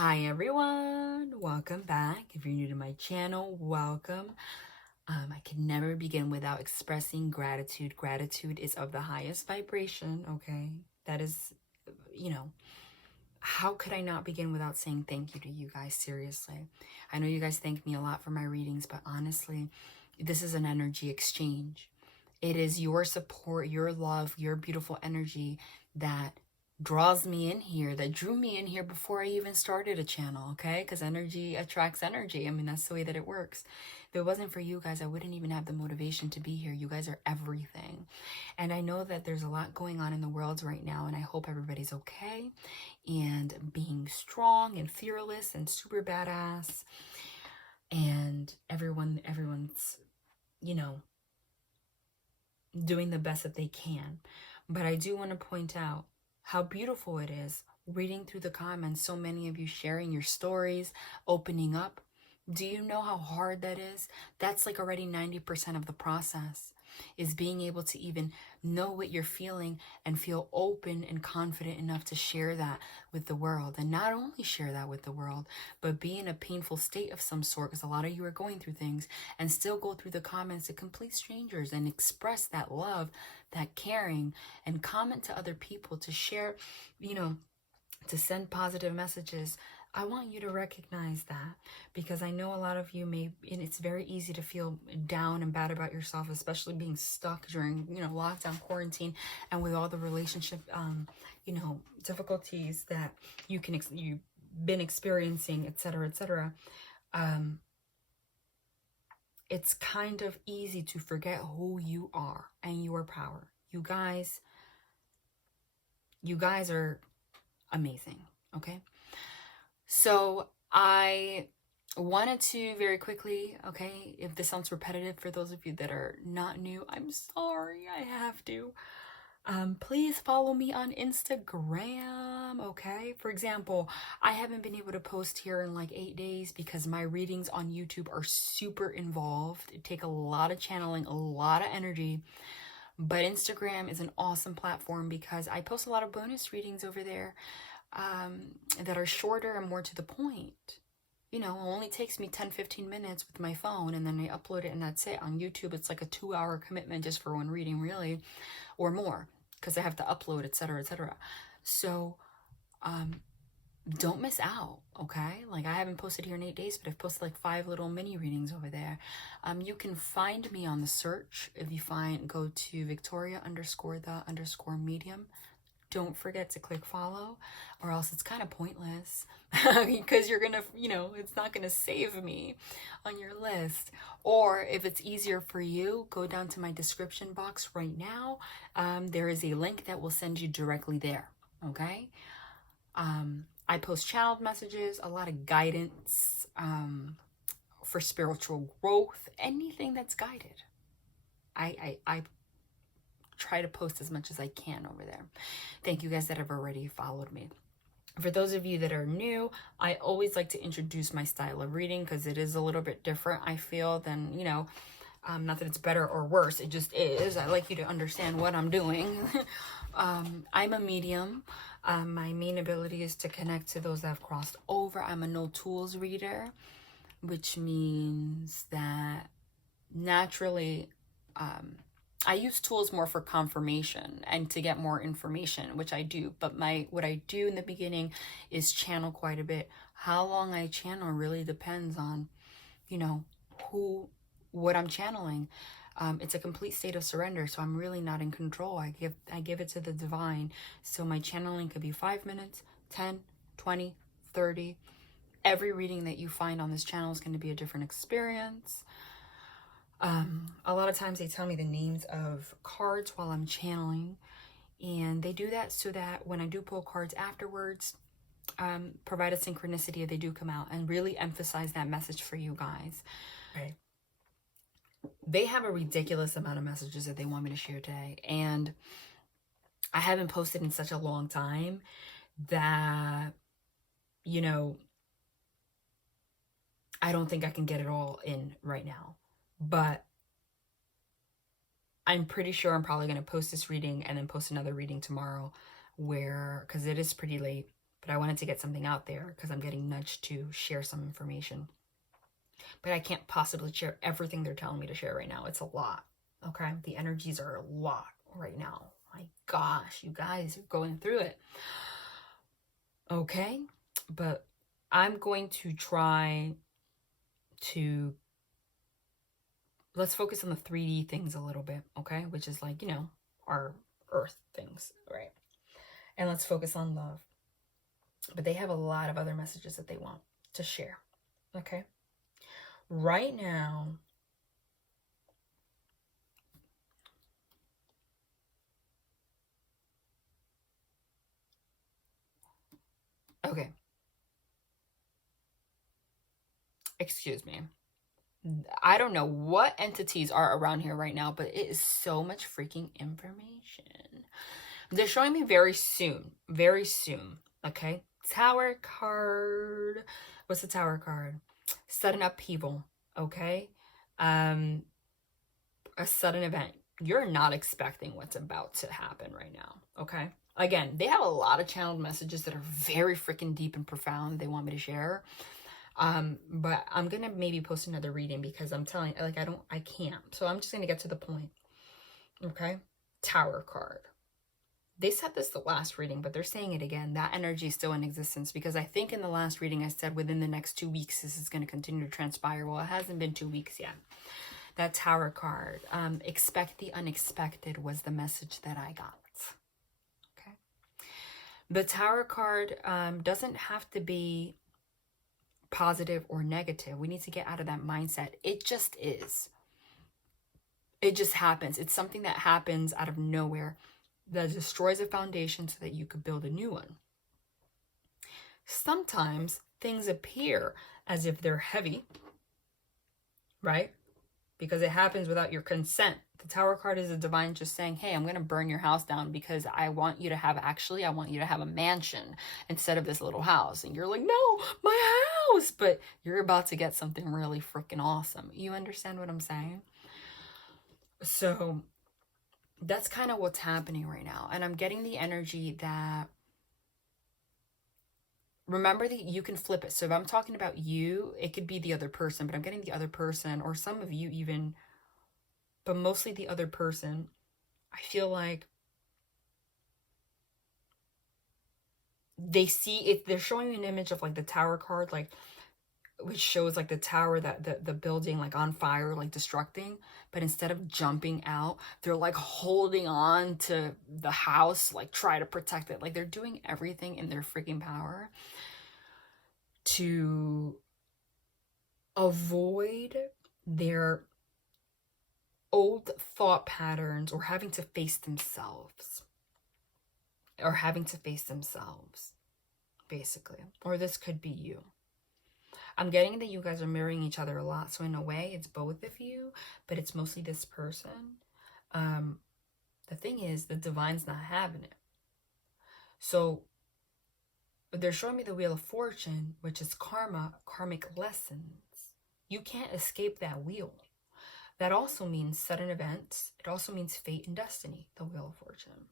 Hi everyone, welcome back. If you're new to my channel, welcome. I can never begin without expressing gratitude. Gratitude is of the highest vibration, okay? That is, how could I not begin without saying thank you to you guys, seriously? I know you guys thank me a lot for my readings, but honestly, this is an energy exchange. It is your support, your love, your beautiful energy that draws me in here, that drew me in here before I even started a channel, okay? Because energy attracts energy. I mean, that's the way that it works. If it wasn't for you guys, I wouldn't even have the motivation to be here. You guys are everything. And I know that there's a lot going on in the world right now, and I hope everybody's okay and being strong and fearless and super badass. And everyone's, doing the best that they can. But I do want to point out how beautiful it is reading through the comments, so many of you sharing your stories, opening up. Do you know how hard that is? That's like already 90% of the process, is being able to even know what you're feeling and feel open and confident enough to share that with the world. And not only share that with the world, but be in a painful state of some sort, because a lot of you are going through things, and still go through the comments to complete strangers and express that love, that caring, and comment to other people, to share, to send positive messages. I want you to recognize that, because I know a lot of you and it's very easy to feel down and bad about yourself, especially being stuck during, lockdown, quarantine, and with all the relationship, difficulties that you've been experiencing, etc., etc. It's kind of easy to forget who you are and your power. You guys are amazing, okay? So I wanted to very quickly, okay, if this sounds repetitive for those of you that are not new, I'm sorry, I have to. Please follow me on Instagram, okay? For example, I haven't been able to post here in like 8 days because my readings on YouTube are super involved. It takes a lot of channeling, a lot of energy. But Instagram is an awesome platform because I post a lot of bonus readings over there that are shorter and more to the point. It only takes me 10-15 minutes with my phone, and then I upload it and that's it. On YouTube, it's like a 2-hour commitment just for one reading, really, or more, because I have to upload, etc., etc. So don't miss out, okay? Like, I haven't posted here in 8 days, but I've posted like 5 little mini readings over there. You can find me on the search. If you go to Victoria_the_medium. Don't forget to click follow, or else it's kind of pointless because you're gonna, it's not gonna save me on your list. Or if it's easier for you, go down to my description box right now. There is a link that will send you directly there, okay? I post channeled messages, a lot of guidance for spiritual growth, anything that's guided. I try to post as much as I can over there. Thank you guys that have already followed me. For those of you that are new, I always like to introduce my style of reading because it is a little bit different, I feel, than, not that it's better or worse, it just is. I like you to understand what I'm doing. I'm a medium. My main ability is to connect to those that have crossed over. I'm a no tools reader, which means that naturally, I use tools more for confirmation and to get more information, which I do. But what I do in the beginning is channel quite a bit. How long I channel really depends on, what I'm channeling. It's a complete state of surrender, so I'm really not in control. I give it to the divine. So my channeling could be 5 minutes, 10, 20, 30. Every reading that you find on this channel is going to be a different experience. A lot of times they tell me the names of cards while I'm channeling, and they do that so that when I do pull cards afterwards, provide a synchronicity if they do come out, and really emphasize that message for you guys. Right. They have a ridiculous amount of messages that they want me to share today, and I haven't posted in such a long time that, I don't think I can get it all in right now. But I'm pretty sure I'm probably going to post this reading and then post another reading tomorrow, because it is pretty late. but I wanted to get something out there because I'm getting nudged to share some information. But I can't possibly share everything they're telling me to share right now. It's a lot, okay? The energies are a lot right now. My gosh, you guys are going through it. Okay, but I'm going to try to, let's focus on the 3D things a little bit, okay? Which is like, you know, our earth things, right? And let's focus on love. But they have a lot of other messages that they want to share, okay? Right now, okay, excuse me. I don't know what entities are around here right now, but it is so much freaking information. They're showing me very soon, okay? Tower card. What's the Tower card? Sudden upheaval, okay? A sudden event. You're not expecting what's about to happen right now, okay? Again, they have a lot of channeled messages that are very freaking deep and profound they want me to share. But I'm gonna maybe post another reading because I'm telling, like, I can't. So I'm just gonna get to the point, okay? Tower card. They said this the last reading, but they're saying it again. That energy is still in existence because I think in the last reading I said within the next 2 weeks this is going to continue to transpire. Well, it hasn't been 2 weeks yet. That Tower card, expect the unexpected was the message that I got. Okay. The Tower card doesn't have to be positive or negative. We need to get out of that mindset. It just is. It just happens. It's something that happens out of nowhere that destroys a foundation so that you could build a new one. Sometimes things appear as if they're heavy, right? Because it happens without your consent. The Tower card is a divine just saying, hey, I'm going to burn your house down because I want you to have a mansion instead of this little house. And you're like, no, my house. But you're about to get something really freaking awesome. You understand what I'm saying? So that's kind of what's happening right now. And I'm getting the energy that, remember that you can flip it. So if I'm talking about you, it could be the other person, but I'm getting the other person, or some of you even, but mostly the other person. I feel like they see it. They're showing me an image of like the Tower card, like, which shows like the tower, that the building like on fire, like destructing, but instead of jumping out, they're like holding on to the house, like try to protect it. Like they're doing everything in their freaking power to avoid their old thought patterns or having to face themselves, basically. Or this could be you. I'm getting that you guys are mirroring each other a lot. So in a way, it's both of you, but it's mostly this person. The thing is, the divine's not having it. So they're showing me the Wheel of Fortune, which is karma, karmic lessons. You can't escape that wheel. That also means sudden events. It also means fate and destiny, the Wheel of Fortune.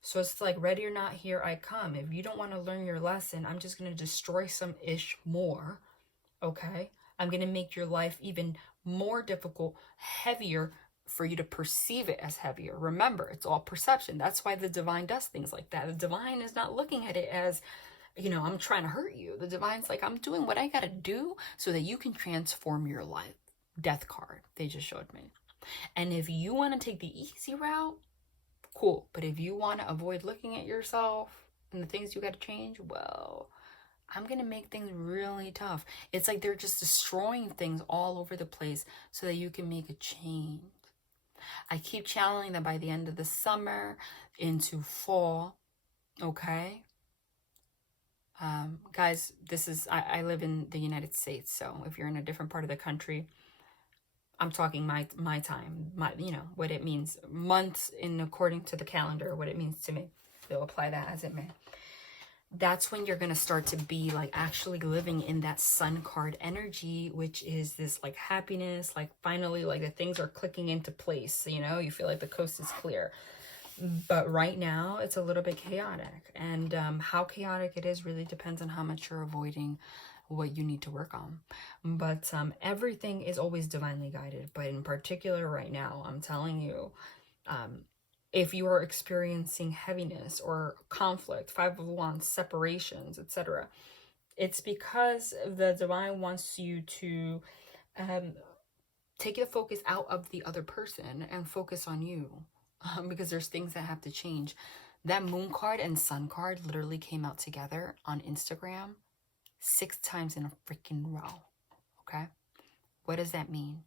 So it's like, ready or not, here I come. If you don't want to learn your lesson, I'm just going to destroy some ish more. Okay? I'm going to make your life even more difficult, heavier, for you to perceive it as heavier. Remember, it's all perception. That's why the divine does things like that. The divine is not looking at it as, you know, I'm trying to hurt you. The divine's like, I'm doing what I got to do so that you can transform your life. Death card, they just showed me. And if you want to take the easy route, cool. But if you want to avoid looking at yourself and the things you got to change, well, I'm going to make things really tough. It's like they're just destroying things all over the place so that you can make a change. I keep channeling that by the end of the summer into fall, okay? Guys, this is, I live in the United States, so if you're in a different part of the country, I'm talking my time, you know, what it means, months in according to the calendar, what it means to me. They'll apply that as it may. That's when you're going to start to be like actually living in that sun card energy, which is this like happiness, like finally like the things are clicking into place. You know, you feel like the coast is clear. But right now, it's a little bit chaotic. And how chaotic it is really depends on how much you're avoiding what you need to work on. But everything is always divinely guided. But in particular, right now, I'm telling you, if you are experiencing heaviness or conflict, 5 of Wands, separations, etc., it's because the divine wants you to take the focus out of the other person and focus on you. Because there's things that have to change. That moon card and sun card literally came out together on Instagram 6 times in a freaking row. Okay? What does that mean?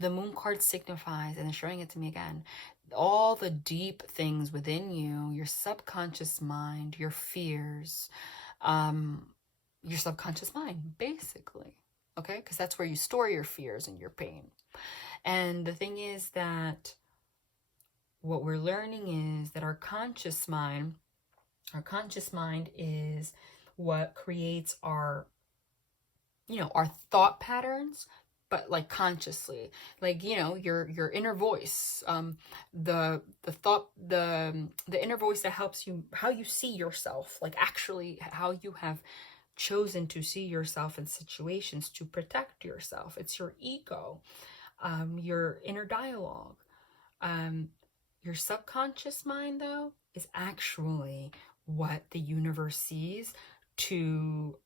The moon card signifies, and they're showing it to me again, all the deep things within you, your subconscious mind, your fears, your subconscious mind, basically. Okay? Because that's where you store your fears and your pain. And the thing is that what we're learning is that our conscious mind is what creates our, our thought patterns, but like consciously, like, your inner voice, the inner voice that helps you, how you see yourself, like actually how you have chosen to see yourself in situations to protect yourself. It's your ego, your inner dialogue. Your subconscious mind, though, is actually what the universe sees to,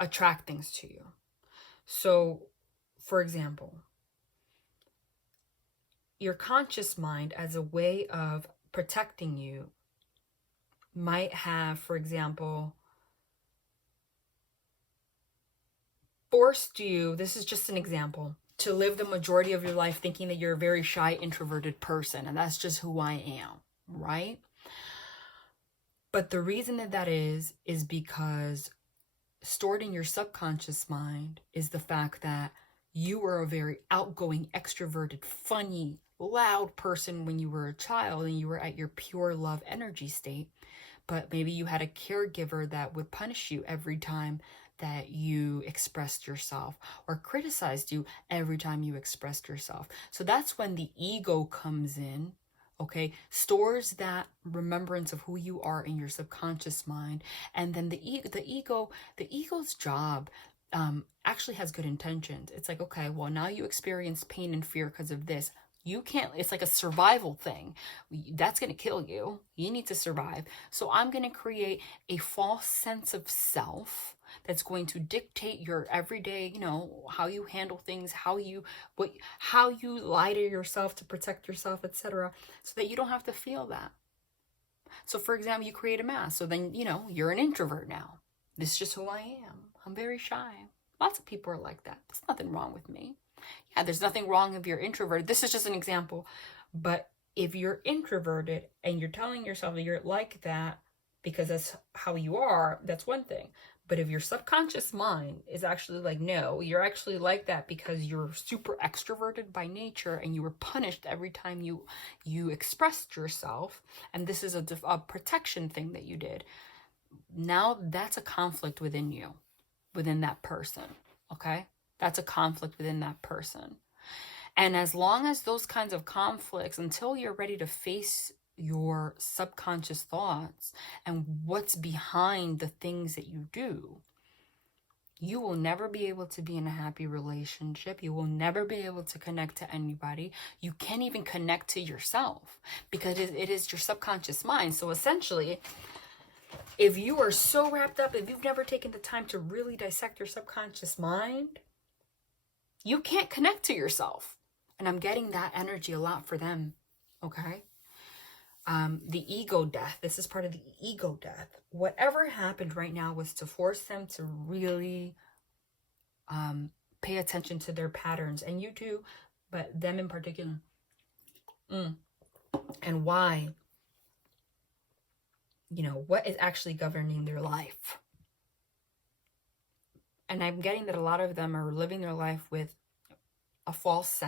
attract things to you. So, for example, your conscious mind, as a way of protecting you, might have, for example, forced you, this is just an example, to live the majority of your life thinking that you're a very shy, introverted person, and that's just who I am, right? But the reason that is because stored in your subconscious mind is the fact that you were a very outgoing, extroverted, funny, loud person when you were a child and you were at your pure love energy state. But maybe you had a caregiver that would punish you every time that you expressed yourself, or criticized you every time you expressed yourself. So that's when the ego comes in, okay, stores that remembrance of who you are in your subconscious mind. And then the ego's job actually has good intentions. It's like, okay, well, now you experience pain and fear because of this. You can't, it's like a survival thing. That's going to kill you. You need to survive. So I'm going to create a false sense of self that's going to dictate your everyday, how you handle things, how you lie to yourself to protect yourself, etc., so that you don't have to feel that. So for example, you create a mask. So then, you're an introvert now. This is just who I am. I'm very shy. Lots of people are like that. There's nothing wrong with me. Yeah, there's nothing wrong if you're introverted. This is just an example. But if you're introverted and you're telling yourself that you're like that because that's how you are, that's one thing. But if your subconscious mind is actually like, no, you're actually like that because you're super extroverted by nature and you were punished every time you expressed yourself, and this is a protection thing that you did, now that's a conflict within you, within that person, okay? That's a conflict within that person. And as long as those kinds of conflicts, until you're ready to face your subconscious thoughts and what's behind the things that you do, you will never be able to be in a happy relationship. You will never be able to connect to anybody. You can't even connect to yourself because it is your subconscious mind. So essentially, if you are so wrapped up, if you've never taken the time to really dissect your subconscious mind, you can't connect to yourself. And I'm getting that energy a lot for them, okay? The ego death. This is part of the ego death. Whatever happened right now was to force them to really pay attention to their patterns. And you too, but them in particular. And why? What is actually governing their life? And I'm getting that a lot of them are living their life with a false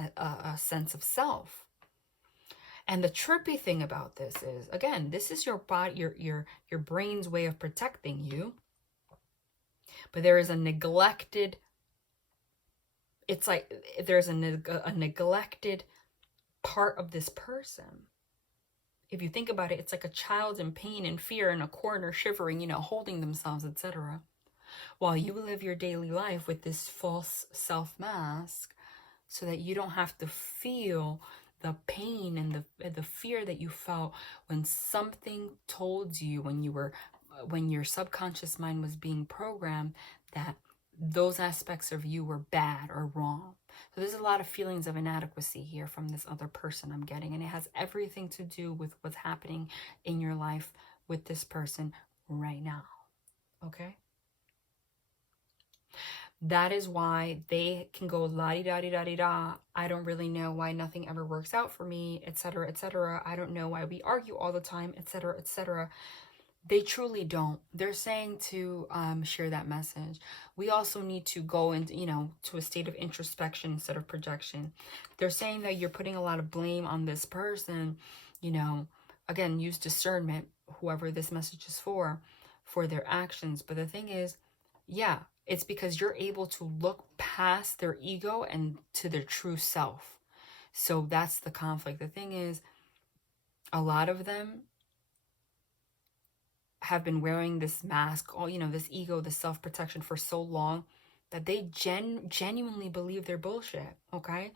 sense of self. And the trippy thing about this is, again, this is your body, your brain's way of protecting you. But there is a neglected, it's like there's a neglected part of this person. if you think about it, it's like a child in pain and fear in a corner, shivering, you know, holding themselves, etc. While you live your daily life with this false self mask, so that you don't have to feel the pain and the fear that you felt when something told you, when your subconscious mind was being programmed, that those aspects of you were bad or wrong. So there's a lot of feelings of inadequacy here from this other person I'm getting, and it has everything to do with what's happening in your life with this person right now. Okay? That is why they can go la-di-da-di-da-di-da. I don't really know why nothing ever works out for me, etc., etc. I don't know why we argue all the time, etc., etc. They truly don't. They're saying to share that message. We also need to go into, you know, to a state of introspection instead of projection. They're saying that you're putting a lot of blame on this person. You know, again, use discernment, whoever this message is for their actions. But the thing is, yeah, it's because you're able to look past their ego and to their true self. So that's the conflict. The thing is, a lot of them have been wearing this mask, all, you know, this ego, this self-protection for so long that they genuinely believe they're bullshit, okay?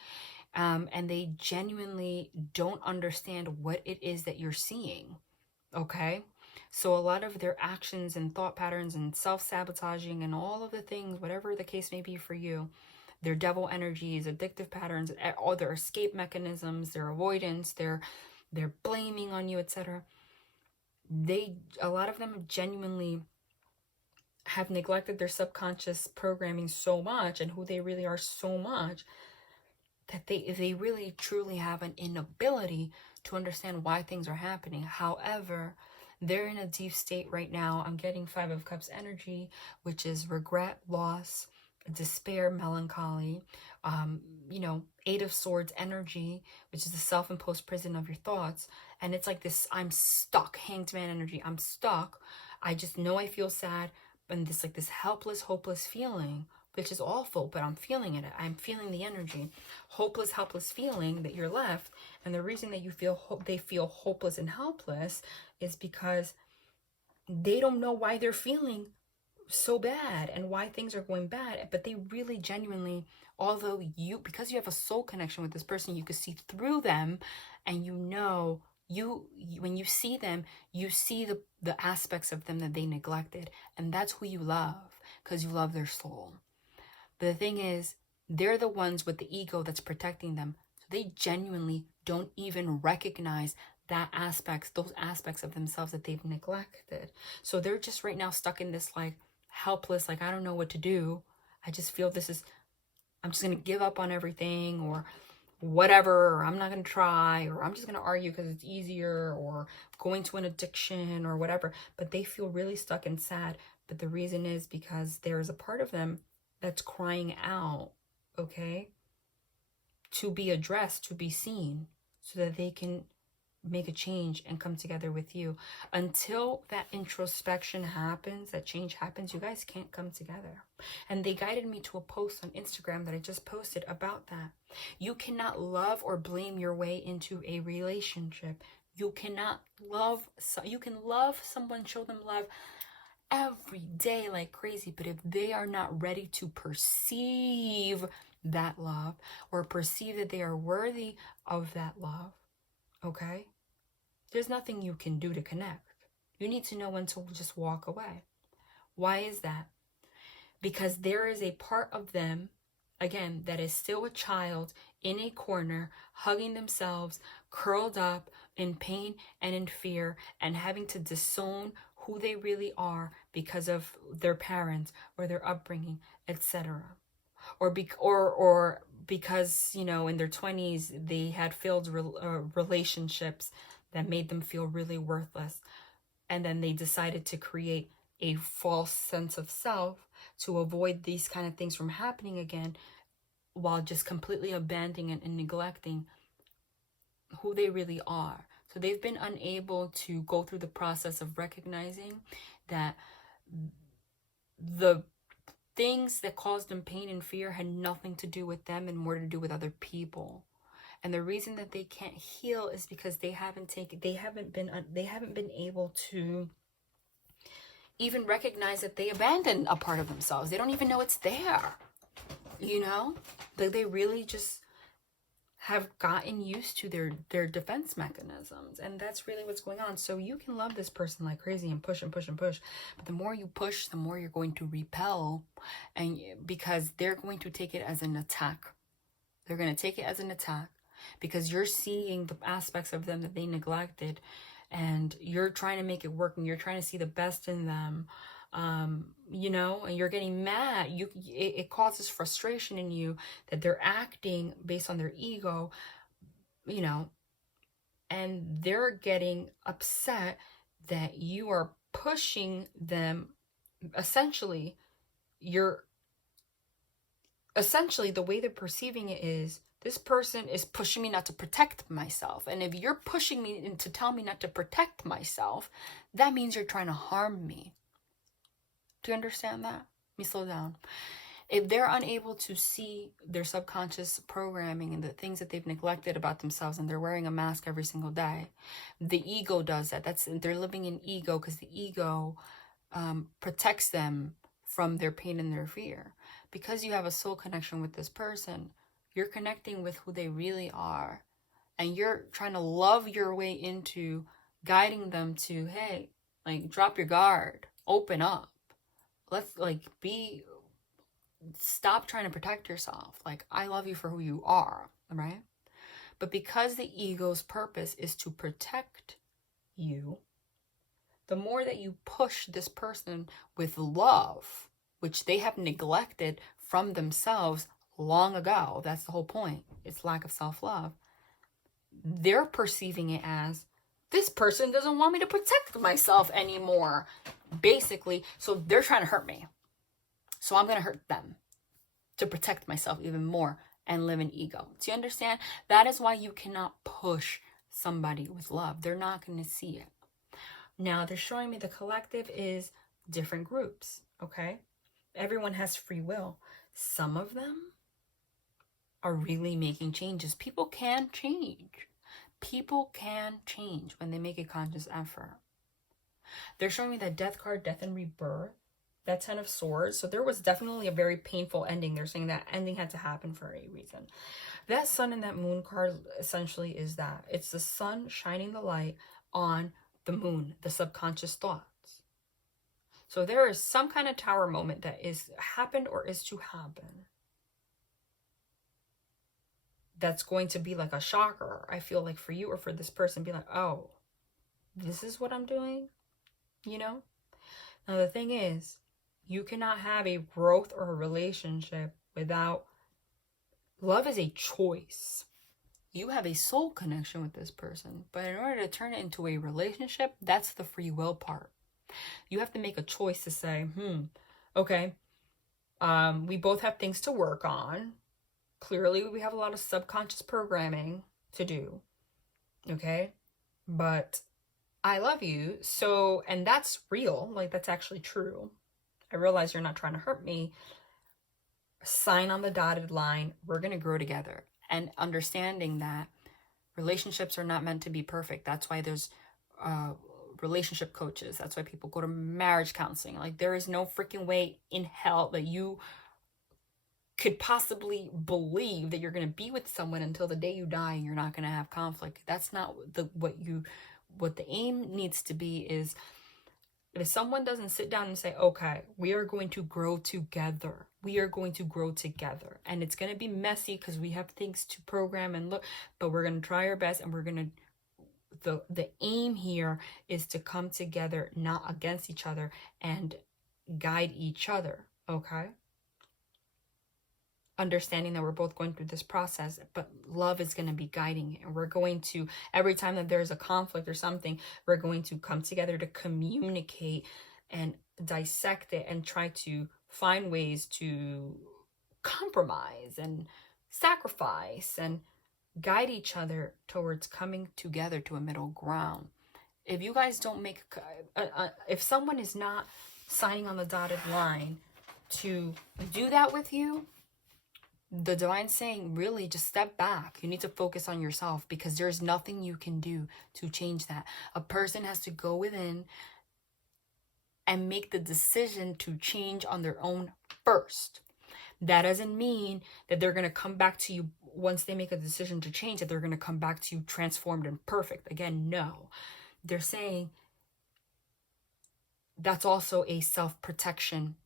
And they genuinely don't understand what it is that you're seeing, okay? So a lot of their actions and thought patterns and self-sabotaging and all of the things, whatever the case may be for you, their devil energies, addictive patterns, all their escape mechanisms, their avoidance, their blaming on you, etc. A lot of them genuinely have neglected their subconscious programming so much and who they really are so much that they really truly have an inability to understand why things are happening. However, they're in a deep state right now. I'm getting 5 of Cups energy, which is regret, loss, despair, melancholy. You know, 8 of Swords energy, which is the self-imposed prison of your thoughts. And it's like this, I'm stuck, Hanged Man energy. I'm stuck. I just know I feel sad. And this like this helpless, hopeless feeling, which is awful, but I'm feeling it. I'm feeling the energy. Hopeless, helpless feeling that you're left. And the reason that they feel hopeless and helpless is because they don't know why they're feeling so bad and why things are going bad. But they really genuinely, although because you have a soul connection with this person, you can see through them, and you know, when you see them, you see the aspects of them that they neglected, and that's who you love, because you love their soul. But the thing is, they're the ones with the ego that's protecting them. So they genuinely don't even recognize those aspects of themselves that they've neglected. So they're just right now stuck in this like helpless, like, I don't know what to do. I just feel I'm just going to give up on everything, or whatever, or I'm not going to try, or I'm just going to argue because it's easier, or going to an addiction or whatever. But they feel really stuck and sad. But the reason is because there is a part of them that's crying out, okay, to be addressed, to be seen, so that they can make a change and come together with you. Until that introspection happens, that change happens, you guys can't come together. And they guided me to a post on Instagram that I just posted about that. You cannot love or blame your way into a relationship. You cannot you can love someone, show them love every day like crazy, but if they are not ready to perceive that love, or perceive that they are worthy of that love, okay, there's nothing you can do to connect. You need to know when to just walk away. Why is that? Because there is a part of them, again, that is still a child in a corner, hugging themselves, curled up in pain and in fear, and having to disown who they really are because of their parents or their upbringing, etc. Or because, you know, in their 20s they had failed relationships that made them feel really worthless, and then they decided to create a false sense of self to avoid these kind of things from happening again, while just completely abandoning and neglecting who they really are. So they've been unable to go through the process of recognizing that the things that caused them pain and fear had nothing to do with them and more to do with other people. And the reason that they can't heal is because they haven't been able to even recognize that they abandoned a part of themselves. They don't even know it's there. You know? Like they really just have gotten used to their defense mechanisms, and that's really what's going on. So you can love this person like crazy and push and push and push, but the more you push, the more you're going to repel, and because they're going to take it as an attack. They're going to take it as an attack because you're seeing the aspects of them that they neglected, and you're trying to make it work, and you're trying to see the best in them. You know, and you're getting mad. It causes frustration in you that they're acting based on their ego, you know, and they're getting upset that you are pushing them. Essentially, the way they're perceiving it is, this person is pushing me not to protect myself. And if you're pushing me to tell me not to protect myself, that means you're trying to harm me. Do you understand that? Let me slow down. If they're unable to see their subconscious programming and the things that they've neglected about themselves, and they're wearing a mask every single day, the ego does that. They're living in ego because the ego protects them from their pain and their fear. Because you have a soul connection with this person, you're connecting with who they really are, and you're trying to love your way into guiding them to, hey, like, drop your guard, open up. Let's stop trying to protect yourself. Like, I love you for who you are, right? But because the ego's purpose is to protect you, the more that you push this person with love, which they have neglected from themselves long ago, that's the whole point. It's lack of self-love. They're perceiving it as, this person doesn't want me to protect myself anymore, basically. So they're trying to hurt me. So I'm going to hurt them to protect myself even more and live in ego. Do you understand? That is why you cannot push somebody with love. They're not going to see it. Now, they're showing me the collective is different groups, okay? Everyone has free will. Some of them are really making changes. People can change. People can change when they make a conscious effort. They're showing me that death card, death and rebirth, that 10 of swords. So there was definitely a very painful ending. They're saying that ending had to happen for a reason. That sun and that moon card essentially is that. It's the sun shining the light on the moon, the subconscious thoughts. So there is some kind of tower moment that is happened or is to happen. That's going to be like a shocker, I feel like, for you or for this person. Be like, oh, this is what I'm doing, you know? Now, the thing is, you cannot have a growth or a relationship without... Love is a choice. You have a soul connection with this person, but in order to turn it into a relationship, that's the free will part. You have to make a choice to say, okay, we both have things to work on. Clearly, we have a lot of subconscious programming to do, okay? But I love you, so, and that's real, like, that's actually true. I realize you're not trying to hurt me. Sign on the dotted line. We're going to grow together. And understanding that relationships are not meant to be perfect. That's why there's relationship coaches. That's why people go to marriage counseling. Like, there is no freaking way in hell that you could possibly believe that you're going to be with someone until the day you die and you're not going to have conflict. That's not what the aim needs to be. Is if someone doesn't sit down and say, okay, we are going to grow together. We are going to grow together. And it's going to be messy because we have things to program and look, but we're going to try our best, and we're going to, the aim here is to come together, not against each other, and guide each other. Okay? Understanding that we're both going through this process, but love is going to be guiding it. And we're going to, every time that there's a conflict or something, we're going to come together to communicate and dissect it and try to find ways to compromise and sacrifice and guide each other towards coming together to a middle ground. If you guys don't make, if someone is not signing on the dotted line to do that with you, the divine's saying, really, just step back. You need to focus on yourself, because there's nothing you can do to change that. A person has to go within and make the decision to change on their own first. That doesn't mean that they're going to come back to you once they make a decision to change, that they're going to come back to you transformed and perfect. Again, no. They're saying that's also a self-protection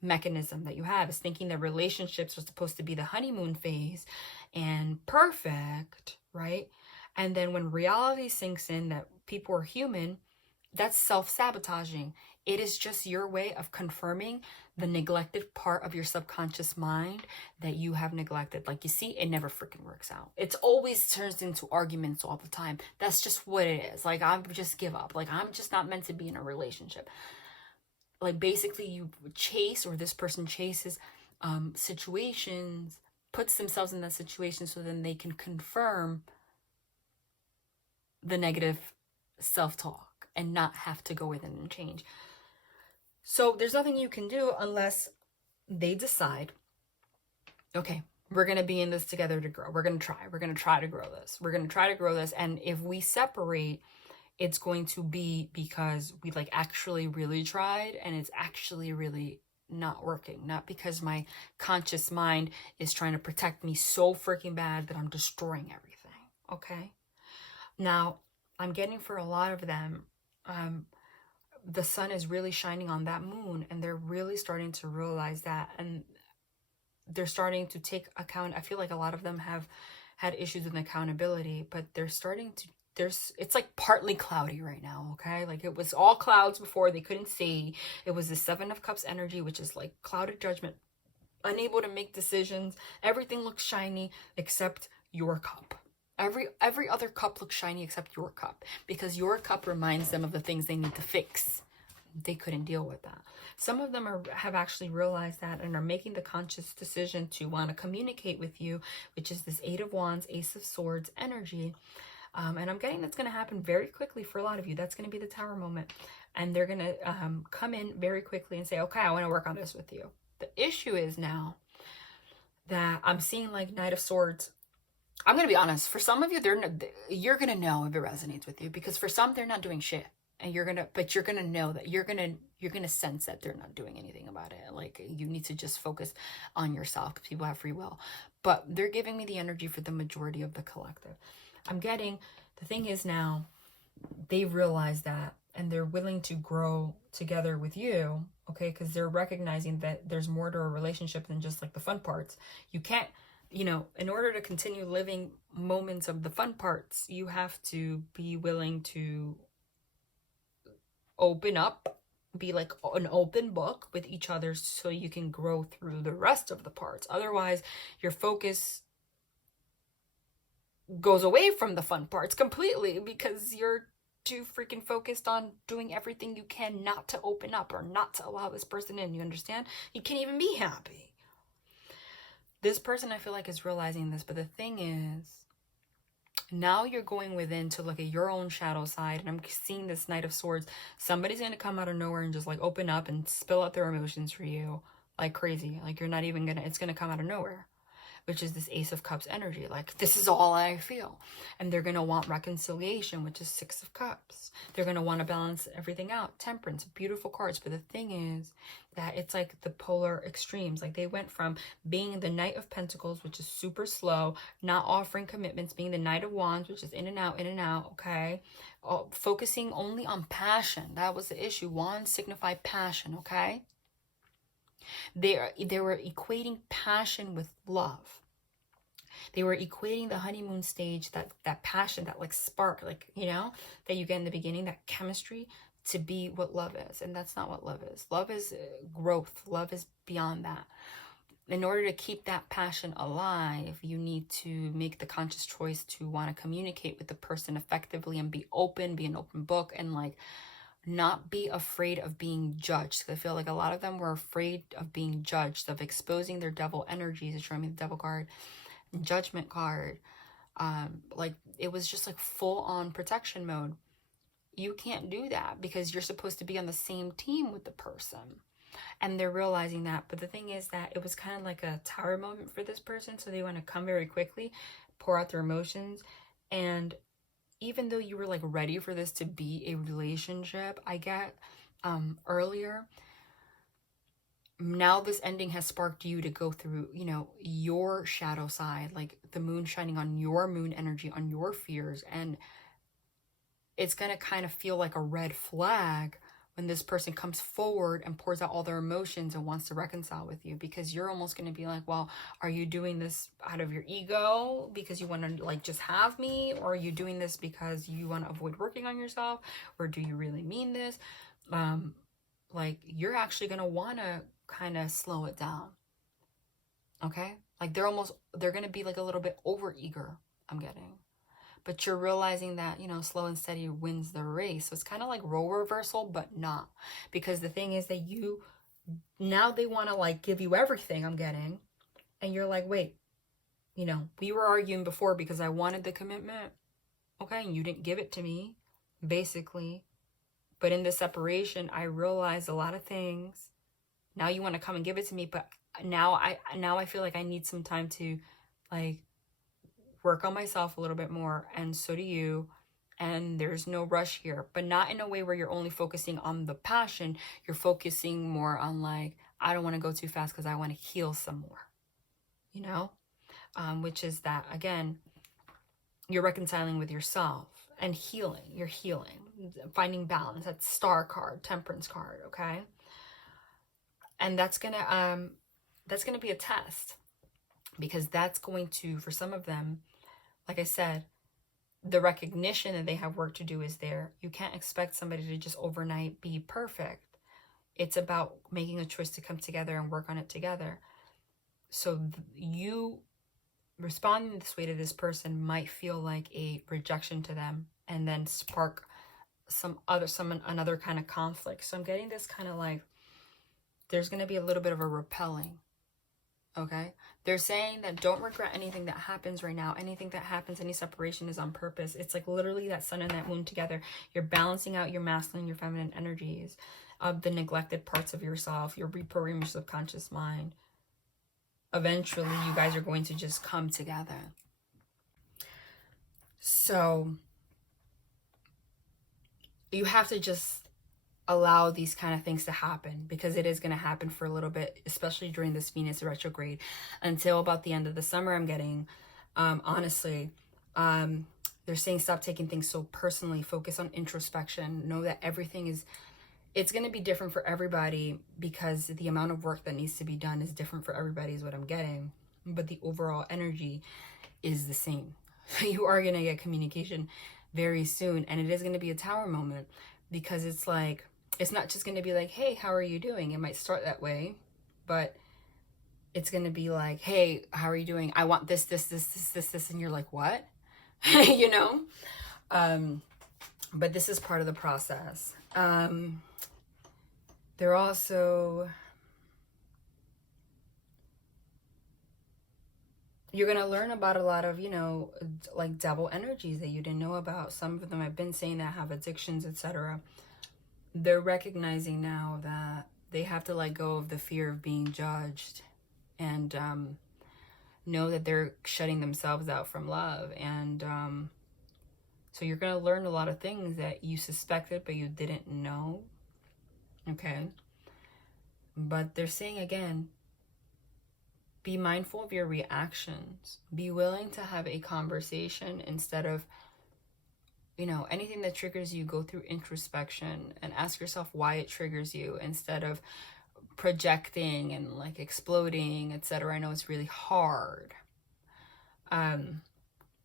mechanism that you have, is thinking that relationships are supposed to be the honeymoon phase and perfect, right? And then when reality sinks in that people are human, that's self-sabotaging. It is just your way of confirming the neglected part of your subconscious mind that you have neglected. Like, you see, it never freaking works out. It's always turns into arguments all the time. That's just what it is. Like, I just give up. Like, I'm just not meant to be in a relationship. Like, basically you chase, or this person chases situations, puts themselves in that situation so then they can confirm the negative self-talk and not have to go within and change. So there's nothing you can do unless they decide, okay, we're going to be in this together to grow. We're going to try to grow this. We're going to try to grow this. And if we separate, it's going to be because we like actually really tried and it's actually really not working. Not because my conscious mind is trying to protect me so freaking bad that I'm destroying everything. Okay. Now, I'm getting for a lot of them, the sun is really shining on that moon, and they're really starting to realize that, and they're starting to take account. I feel like a lot of them have had issues with accountability, but they're starting to, it's like partly cloudy right now, okay? Like, it was all clouds before, they couldn't see. It was the 7 of Cups energy, which is like clouded judgment, unable to make decisions. Everything looks shiny except your cup. Every other cup looks shiny except your cup, because your cup reminds them of the things they need to fix. They couldn't deal with that. Some of them have actually realized that and are making the conscious decision to want to communicate with you, which is this 8 of Wands, Ace of Swords energy. And I'm getting that's going to happen very quickly for a lot of you. That's going to be the Tower moment. And they're going to come in very quickly and say, okay, I want to work on this with you. The issue is now that I'm seeing like Knight of Swords. I'm going to be honest. For some of you, you're going to know if it resonates with you, because for some, they're not doing shit. And you're going to know that you're going to sense that they're not doing anything about it. Like, you need to just focus on yourself, because people have free will. But they're giving me the energy for the majority of the collective. I'm getting, the thing is now, they've realized that, and they're willing to grow together with you, okay? Because they're recognizing that there's more to a relationship than just like the fun parts. You can't, in order to continue living moments of the fun parts, you have to be willing to open up, be like an open book with each other, so you can grow through the rest of the parts. Otherwise, your focus goes away from the fun parts completely, because you're too freaking focused on doing everything you can not to open up or not to allow this person in. You understand? You can't even be happy. This person, I feel like, is realizing this, but the thing is, now you're going within to look at your own shadow side, and I'm seeing this Knight of Swords. Somebody's going to come out of nowhere and just like open up and spill out their emotions for you like crazy. Like, you're not even it's going to come out of nowhere, which is this Ace of Cups energy. Like, this is all I feel. And they're going to want reconciliation, which is 6 of Cups. They're going to want to balance everything out. Temperance, beautiful cards. But the thing is that it's like the polar extremes. Like, they went from being the Knight of Pentacles, which is super slow, not offering commitments, being the Knight of Wands, which is in and out, okay? Focusing only on passion. That was the issue. Wands signify passion, okay? They were equating passion with love. They were equating the honeymoon stage, that passion, that like spark, like, that you get in the beginning, that chemistry, to be what love is. And that's not what love is. Love is growth. Love is beyond that. In order to keep that passion alive, you need to make the conscious choice to want to communicate with the person effectively and be open, be an open book, and like not be afraid of being judged. I feel like a lot of them were afraid of being judged, of exposing their devil energies. It's showing me the devil card, judgment card. Like, it was just like full on protection mode. You can't do that, because you're supposed to be on the same team with the person. And they're realizing that. But the thing is that it was kind of like a tower moment for this person. So they want to come very quickly, pour out their emotions. And even though you were like ready for this to be a relationship, I get earlier, now this ending has sparked you to go through, you know, your shadow side, like the moon shining on your moon energy, on your fears. And it's going to kind of feel like a red flag when this person comes forward and pours out all their emotions and wants to reconcile with you, because you're almost going to be like, well, are you doing this out of your ego because you want to like just have me, or are you doing this because you want to avoid working on yourself, or do you really mean this? Like you're actually going to want to kind of slow it down. Okay? Like they're going to be like a little bit over eager, I'm getting. But you're realizing that, you know, slow and steady wins the race. So it's kind of like role reversal, but not. Because the thing is that now they want to like give you everything, I'm getting. And you're like, wait, you know, we were arguing before because I wanted the commitment. Okay, and you didn't give it to me, basically. But in the separation, I realized a lot of things. Now you want to come and give it to me, but now I feel like I need some time to like work on myself a little bit more, and so do you. And there's no rush here, but not in a way where you're only focusing on the passion. You're focusing more on like, I don't want to go too fast because I want to heal some more, you know, which is that, again, you're reconciling with yourself and healing. You're healing, finding balance. That's star card, temperance card. Okay. And that's gonna be a test, because that's going to, for some of them, like I said, the recognition that they have work to do is there. You can't expect somebody to just overnight be perfect. It's about making a choice to come together and work on it together. So you responding this way to this person might feel like a rejection to them, and then spark another kind of conflict. So I'm getting this kind of like, there's going to be a little bit of a repelling. Okay, they're saying that don't regret anything that happens right now. Anything that happens, any separation is on purpose. It's like literally that sun and that moon together. You're balancing out your masculine, your feminine energies, of the neglected parts of yourself. You're reprogramming your subconscious mind. Eventually, you guys are going to just come together. So you have to just allow these kind of things to happen, because it is going to happen for a little bit, especially during this Venus retrograde, until about the end of the summer. I'm getting, honestly, they're saying stop taking things so personally, focus on introspection, know that it's going to be different for everybody, because the amount of work that needs to be done is different for everybody, is what I'm getting, but the overall energy is the same. You are going to get communication very soon, and it is going to be a tower moment, because it's like, it's not just going to be like, hey, how are you doing? It might start that way, but it's going to be like, hey, how are you doing? I want this, this, this, this, this, this. And you're like, what? You know? But this is part of the process. They're also, you're going to learn about a lot of, you know, like devil energies that you didn't know about. Some of them I've been saying that have addictions, etc. They're recognizing now that they have to let go of the fear of being judged, and know that they're shutting themselves out from love. And so you're going to learn a lot of things that you suspected but you didn't know. Okay. But they're saying again, be mindful of your reactions. Be willing to have a conversation instead of, you know, anything that triggers you, go through introspection and ask yourself why it triggers you, instead of projecting and like exploding, etc. I know it's really hard.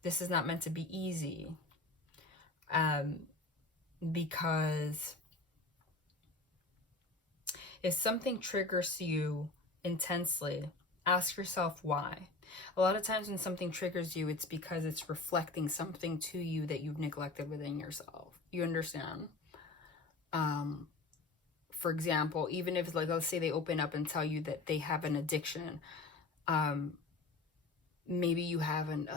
This is not meant to be easy, because if something triggers you intensely, ask yourself why. A lot of times when something triggers you, it's because it's reflecting something to you that you've neglected within yourself. You understand? For example, even if, like, let's say they open up and tell you that they have an addiction. Maybe you have an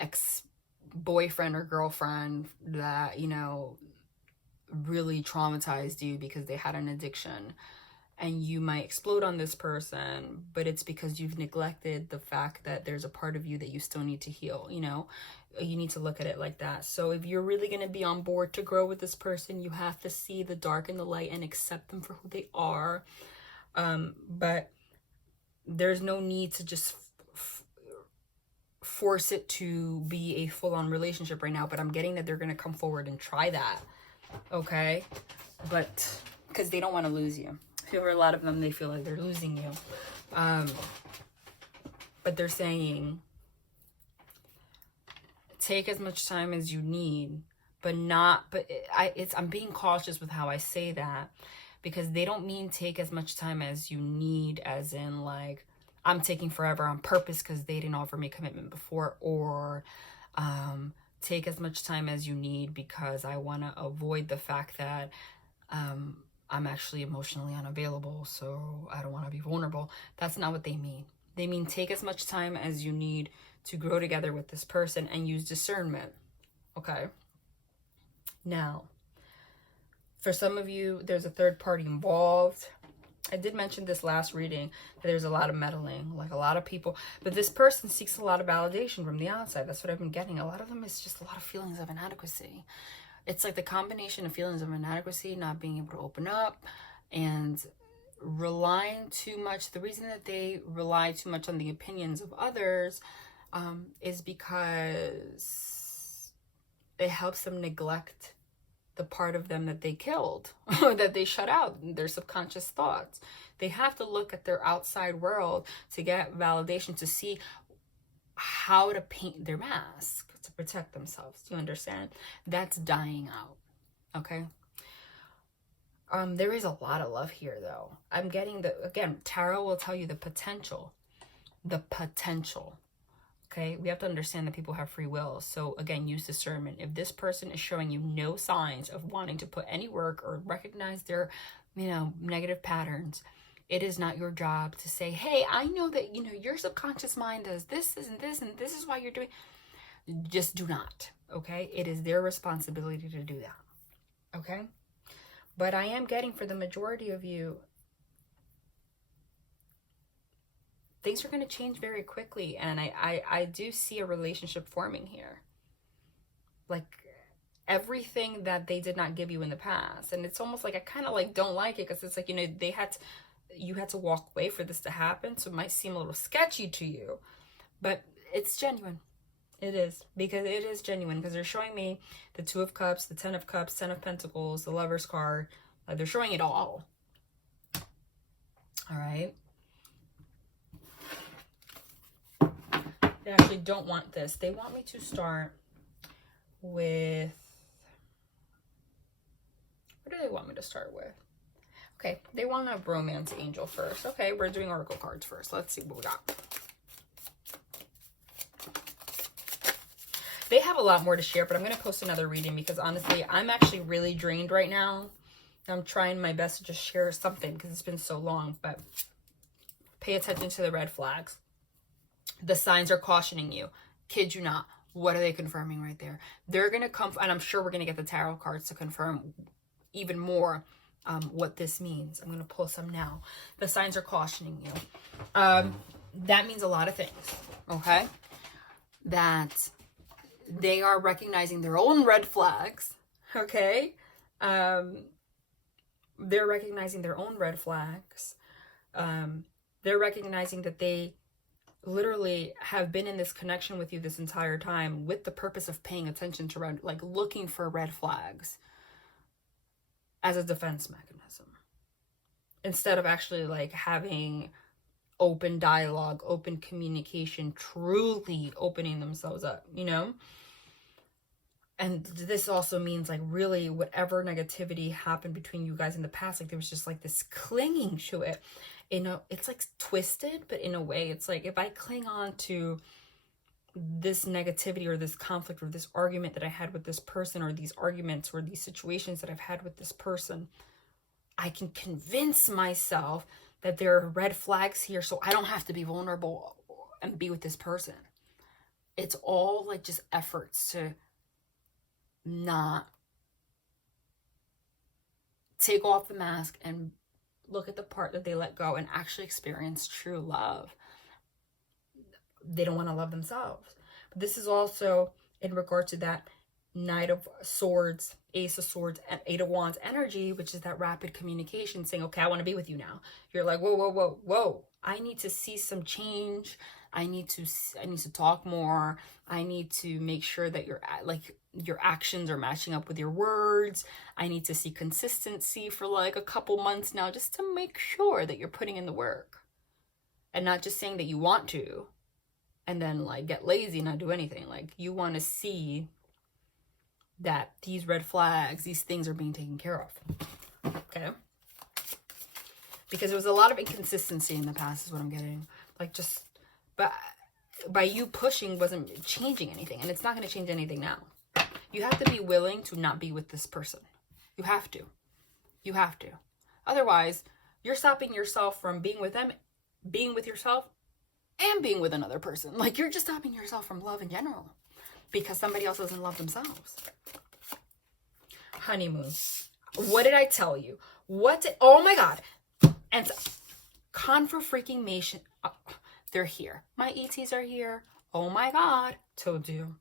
ex-boyfriend or girlfriend that, you know, really traumatized you because they had an addiction, and you might explode on this person, but it's because you've neglected the fact that there's a part of you that you still need to heal. You know, you need to look at it like that. So if you're really going to be on board to grow with this person, you have to see the dark and the light and accept them for who they are. But there's no need to just force it to be a full-on relationship right now. But I'm getting that they're going to come forward and try that. Okay? But because they don't want to lose you. For a lot of them, they feel like they're losing you. But they're saying, take as much time as you need, I'm being cautious with how I say that, because they don't mean take as much time as you need, as in like, I'm taking forever on purpose because they didn't offer me commitment before, or take as much time as you need because I want to avoid the fact that I'm actually emotionally unavailable, so I don't want to be vulnerable. That's not what they mean. They mean take as much time as you need to grow together with this person and use discernment. Okay? Now, for some of you, there's a third party involved. I did mention this last reading that there's a lot of meddling, like a lot of people, but this person seeks a lot of validation from the outside. That's what I've been getting. A lot of them is just a lot of feelings of inadequacy. It's like the combination of feelings of inadequacy, not being able to open up, and relying too much. The reason that they rely too much on the opinions of others is because it helps them neglect the part of them that they killed, or that they shut out, their subconscious thoughts. They have to look at their outside world to get validation, to see how to paint their mask to protect themselves. Do you understand? That's dying out. Okay? There is a lot of love here, though. I'm getting again, tarot will tell you the potential. The potential. Okay? We have to understand that people have free will. So again, use discernment. If this person is showing you no signs of wanting to put any work or recognize their, negative patterns, it is not your job to say, hey, I know that, your subconscious mind does this and this, and this is why you're doing. Just do not. Okay? It is their responsibility to do that. Okay? But I am getting, for the majority of you, things are going to change very quickly. And I do see a relationship forming here. Like everything that they did not give you in the past. And it's almost like I kind of like don't like it, because it's like, you had to walk away for this to happen. So it might seem a little sketchy to you, but it's genuine. It is, because it is genuine, because they're showing me the 2 of Cups, the 10 of Cups, 10 of Pentacles, the Lover's card. They're showing it all. All right. They actually don't want this. They want me to start with, what do they want me to start with? Okay, they want a romance angel first. Okay, we're doing oracle cards first. Let's see what we got. They have a lot more to share, but I'm going to post another reading because honestly, I'm actually really drained right now. I'm trying my best to just share something because it's been so long, but pay attention to the red flags. The signs are cautioning you. Kid you not. What are they confirming right there? They're going to come, and I'm sure we're going to get the tarot cards to confirm even more what this means. I'm going to pull some now. The signs are cautioning you. That means a lot of things, okay? That they are recognizing their own red flags, okay? They're recognizing their own red flags. They're recognizing that they literally have been in this connection with you this entire time with the purpose of paying attention to red, like looking for red flags as a defense mechanism, instead of actually like having open dialogue, open communication, truly opening themselves up, And this also means like really whatever negativity happened between you guys in the past, like there was just like this clinging to it. It's like twisted, but in a way it's like, if I cling on to this negativity or this conflict or this argument that I had with this person, or these arguments or these situations that I've had with this person, I can convince myself that there are red flags here so I don't have to be vulnerable and be with this person. It's all like just efforts to not take off the mask and look at the part that they let go and actually experience true love. They don't want to love themselves. But this is also in regard to that Knight of Swords, Ace of Swords, and Eight of Wands energy, which is that rapid communication saying, okay, I want to be with you now. You're like, whoa, whoa, whoa, whoa. I need to see some change. I need to talk more. I need to make sure that your actions are matching up with your words. I need to see consistency for like a couple months now, just to make sure that you're putting in the work and not just saying that you want to and then like get lazy and not do anything. Like, you want to see that these red flags, these things are being taken care of. Okay? Because there was a lot of inconsistency in the past is what I'm getting. Like, just, but by you pushing wasn't changing anything, and it's not going to change anything now. You have to be willing to not be with this person. You have to. You have to. Otherwise, you're stopping yourself from being with them, being with yourself, and being with another person. Like, you're just stopping yourself from love in general because somebody else doesn't love themselves. Honeymoon. What did I tell you? Oh my God. And confirmation. They're here. My ETs are here. Oh my God. Told you.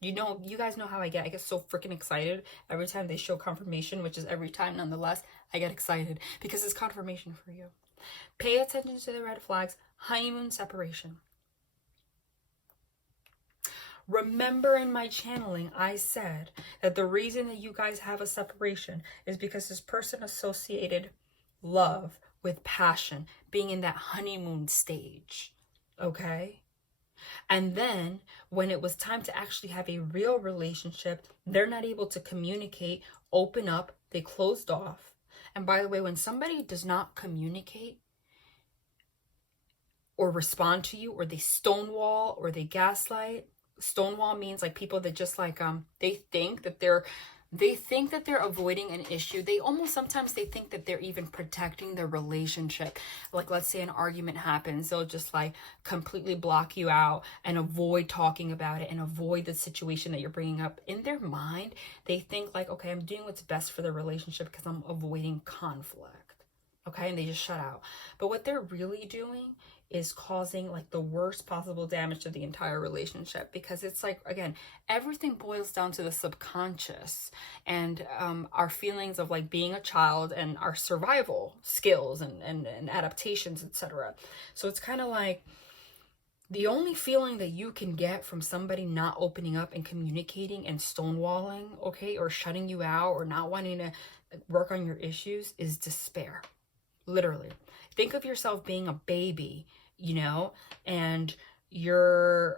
You know, you guys know how I get. I get so freaking excited every time they show confirmation, which is every time nonetheless. I get excited because it's confirmation for you. Pay attention to the red flags. Honeymoon separation. Remember in my channeling, I said that the reason that you guys have a separation is because this person associated love with passion, being in that honeymoon stage. Okay? And then when it was time to actually have a real relationship, they're not able to communicate, open up, they closed off. And by the way, when somebody does not communicate or respond to you, or they stonewall or they gaslight, stonewall means like people that just like they think that they're avoiding an issue. They almost sometimes they think that they're even protecting their relationship. Like, let's say an argument happens, they'll just like completely block you out and avoid talking about it and avoid the situation that you're bringing up. In their mind, they think like, okay, I'm doing what's best for the relationship because I'm avoiding conflict. Okay, and they just shut out. But what they're really doing is causing like the worst possible damage to the entire relationship, because it's like, again, everything boils down to the subconscious and our feelings of like being a child and our survival skills and adaptations, etc. So it's kind of like the only feeling that you can get from somebody not opening up and communicating and stonewalling, okay, or shutting you out or not wanting to work on your issues is despair. Literally. Think of yourself being a baby, you know, and you're,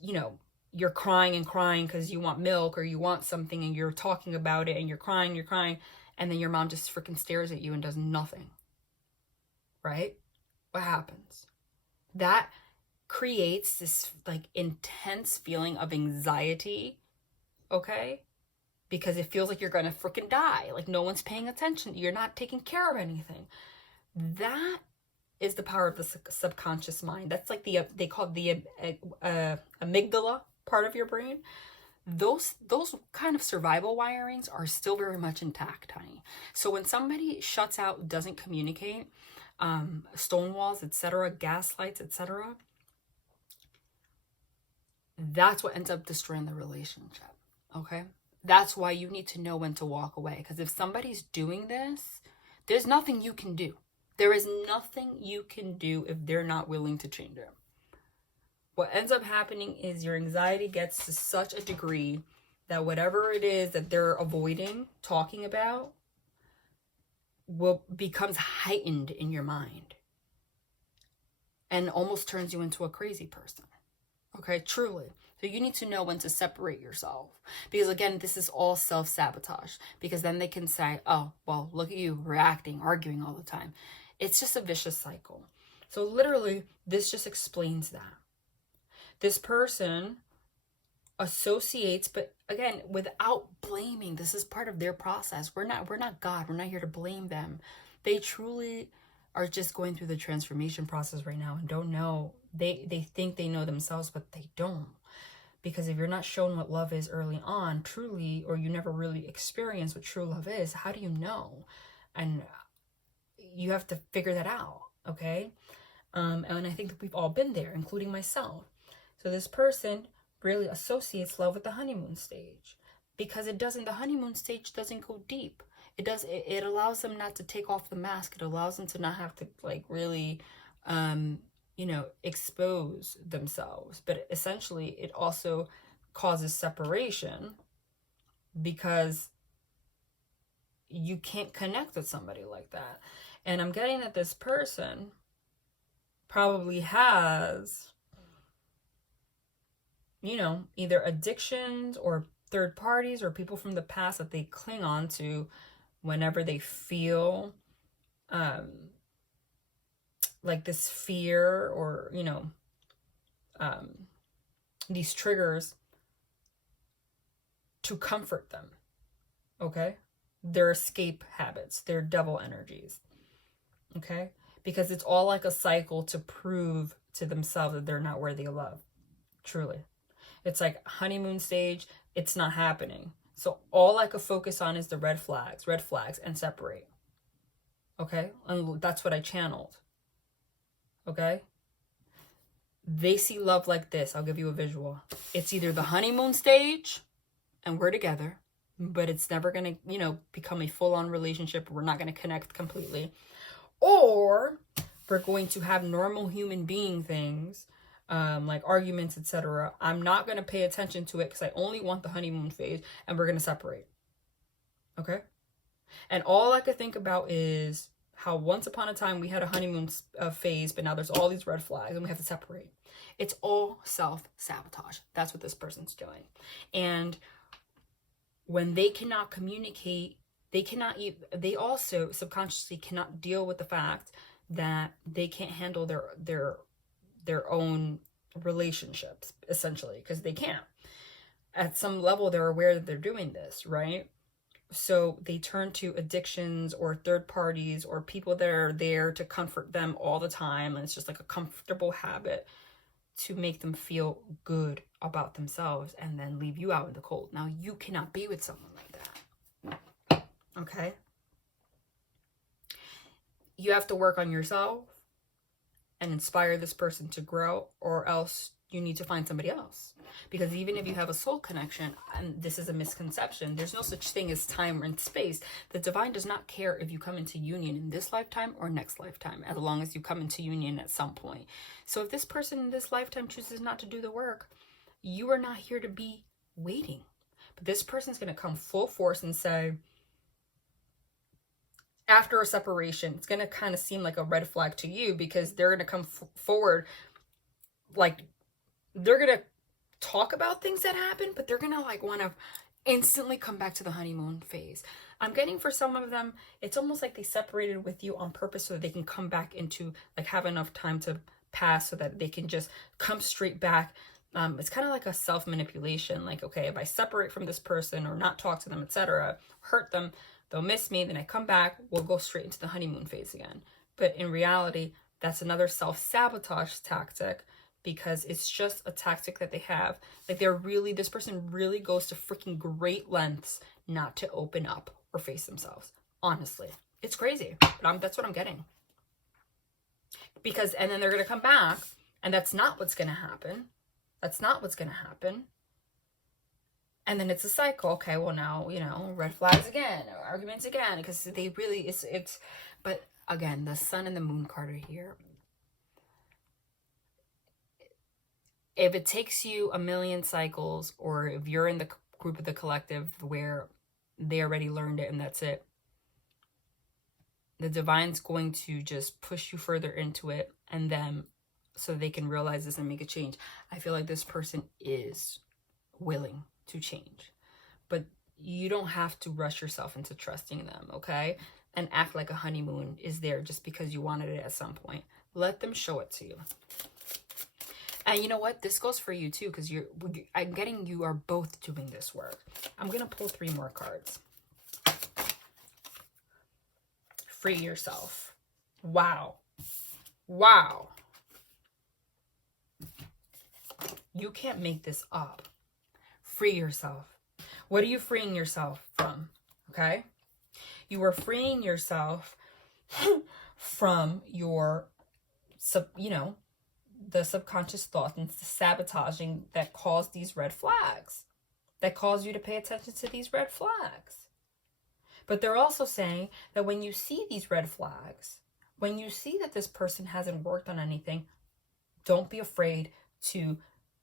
you know, you're crying and crying because you want milk or you want something, and you're talking about it and you're crying, and then your mom just freaking stares at you and does nothing. Right? What happens? That creates this like intense feeling of anxiety, okay? Because it feels like you're gonna freaking die. Like no one's paying attention. You're not taking care of anything. That is the power of the subconscious mind. That's like they call it the amygdala part of your brain. Those kind of survival wirings are still very much intact, honey. So when somebody shuts out, doesn't communicate, stonewalls, etc., gaslights, etc., that's what ends up destroying the relationship. Okay? That's why you need to know when to walk away. Because if somebody's doing this, there's nothing you can do. There is nothing you can do if they're not willing to change it. What ends up happening is your anxiety gets to such a degree that whatever it is that they're avoiding talking about becomes heightened in your mind and almost turns you into a crazy person. Okay, truly. So you need to know when to separate yourself. Because again, this is all self-sabotage. Because then they can say, oh, well, look at you reacting, arguing all the time. It's just a vicious cycle. So literally, this just explains that. This person associates, but again, without blaming. This is part of their process. We're not God. We're not here to blame them. They truly are just going through the transformation process right now and don't know. They think they know themselves, but they don't. Because if you're not shown what love is early on, truly, or you never really experience what true love is, how do you know? And you have to figure that out, okay? And I think that we've all been there, including myself. So this person really associates love with the honeymoon stage, because the honeymoon stage doesn't go deep. It allows them not to take off the mask. It allows them to not have to like really, expose themselves. But essentially it also causes separation, because you can't connect with somebody like that. And I'm getting that this person probably has, either addictions or third parties or people from the past that they cling on to whenever they feel like this fear or, these triggers to comfort them, okay? Their escape habits, their devil energies, okay? Because it's all like a cycle to prove to themselves that they're not worthy of love, truly. It's like honeymoon stage, it's not happening. So all I could focus on is the red flags, and separate, okay? And that's what I channeled, okay? They see love like this. I'll give you a visual. It's either the honeymoon stage and we're together, but it's never going to, become a full-on relationship. We're not going to connect completely. Or we're going to have normal human being things, like arguments, etc. I'm not going to pay attention to it because I only want the honeymoon phase, and we're going to separate. Okay? And all I could think about is how once upon a time we had a honeymoon phase, but now there's all these red flags and we have to separate. It's all self-sabotage. That's what this person's doing. And when they cannot communicate, they also subconsciously cannot deal with the fact that they can't handle their own relationships, essentially, because they can't. At some level, they're aware that they're doing this, right? So they turn to addictions or third parties or people that are there to comfort them all the time. And it's just like a comfortable habit to make them feel good about themselves and then leave you out in the cold. Now, you cannot be with someone like that. Okay? You have to work on yourself and inspire this person to grow, or else you need to find somebody else. Because even if you have a soul connection, and this is a misconception, there's no such thing as time and space. The divine does not care if you come into union in this lifetime or next lifetime, as long as you come into union at some point. So if this person in this lifetime chooses not to do the work, you are not here to be waiting. But this person's going to come full force and say, after a separation, it's going to kind of seem like a red flag to you, because they're going to come forward, like, they're going to talk about things that happened, but they're going to like want to instantly come back to the honeymoon phase. I'm getting for some of them, it's almost like they separated with you on purpose so that they can come back into, like, have enough time to pass so that they can just come straight back. It's kind of like a self-manipulation. Like, okay, if I separate from this person or not talk to them, etc., hurt them, they'll miss me, then I come back, we'll go straight into the honeymoon phase again. But in reality, that's another self-sabotage tactic, because it's just a tactic that they have. Like, this person really goes to freaking great lengths not to open up or face themselves. Honestly, it's crazy, but that's what I'm getting. Because, and then they're going to come back, and that's not what's going to happen. That's not what's going to happen. And then it's a cycle. Okay, well now, red flags again, arguments again, because they really, it's, but again, the sun and the moon card are here. If it takes you a million cycles, or if you're in the group of the collective where they already learned it and that's it, the divine's going to just push you further into it, and then so they can realize this and make a change. I feel like this person is willing to change, but you don't have to rush yourself into trusting them, okay? And act like a honeymoon is there just because you wanted it at some point. Let them show it to you. And you know what? This goes for you too, because I'm getting you are both doing this work. I'm going to pull 3 more cards. Free yourself. Wow. Wow. You can't make this up. free yourself. What are you freeing yourself from? Okay? You are freeing yourself from your, the subconscious thoughts and the sabotaging that cause these red flags, that cause you to pay attention to these red flags. But they're also saying that when you see these red flags, when you see that this person hasn't worked on anything, don't be afraid to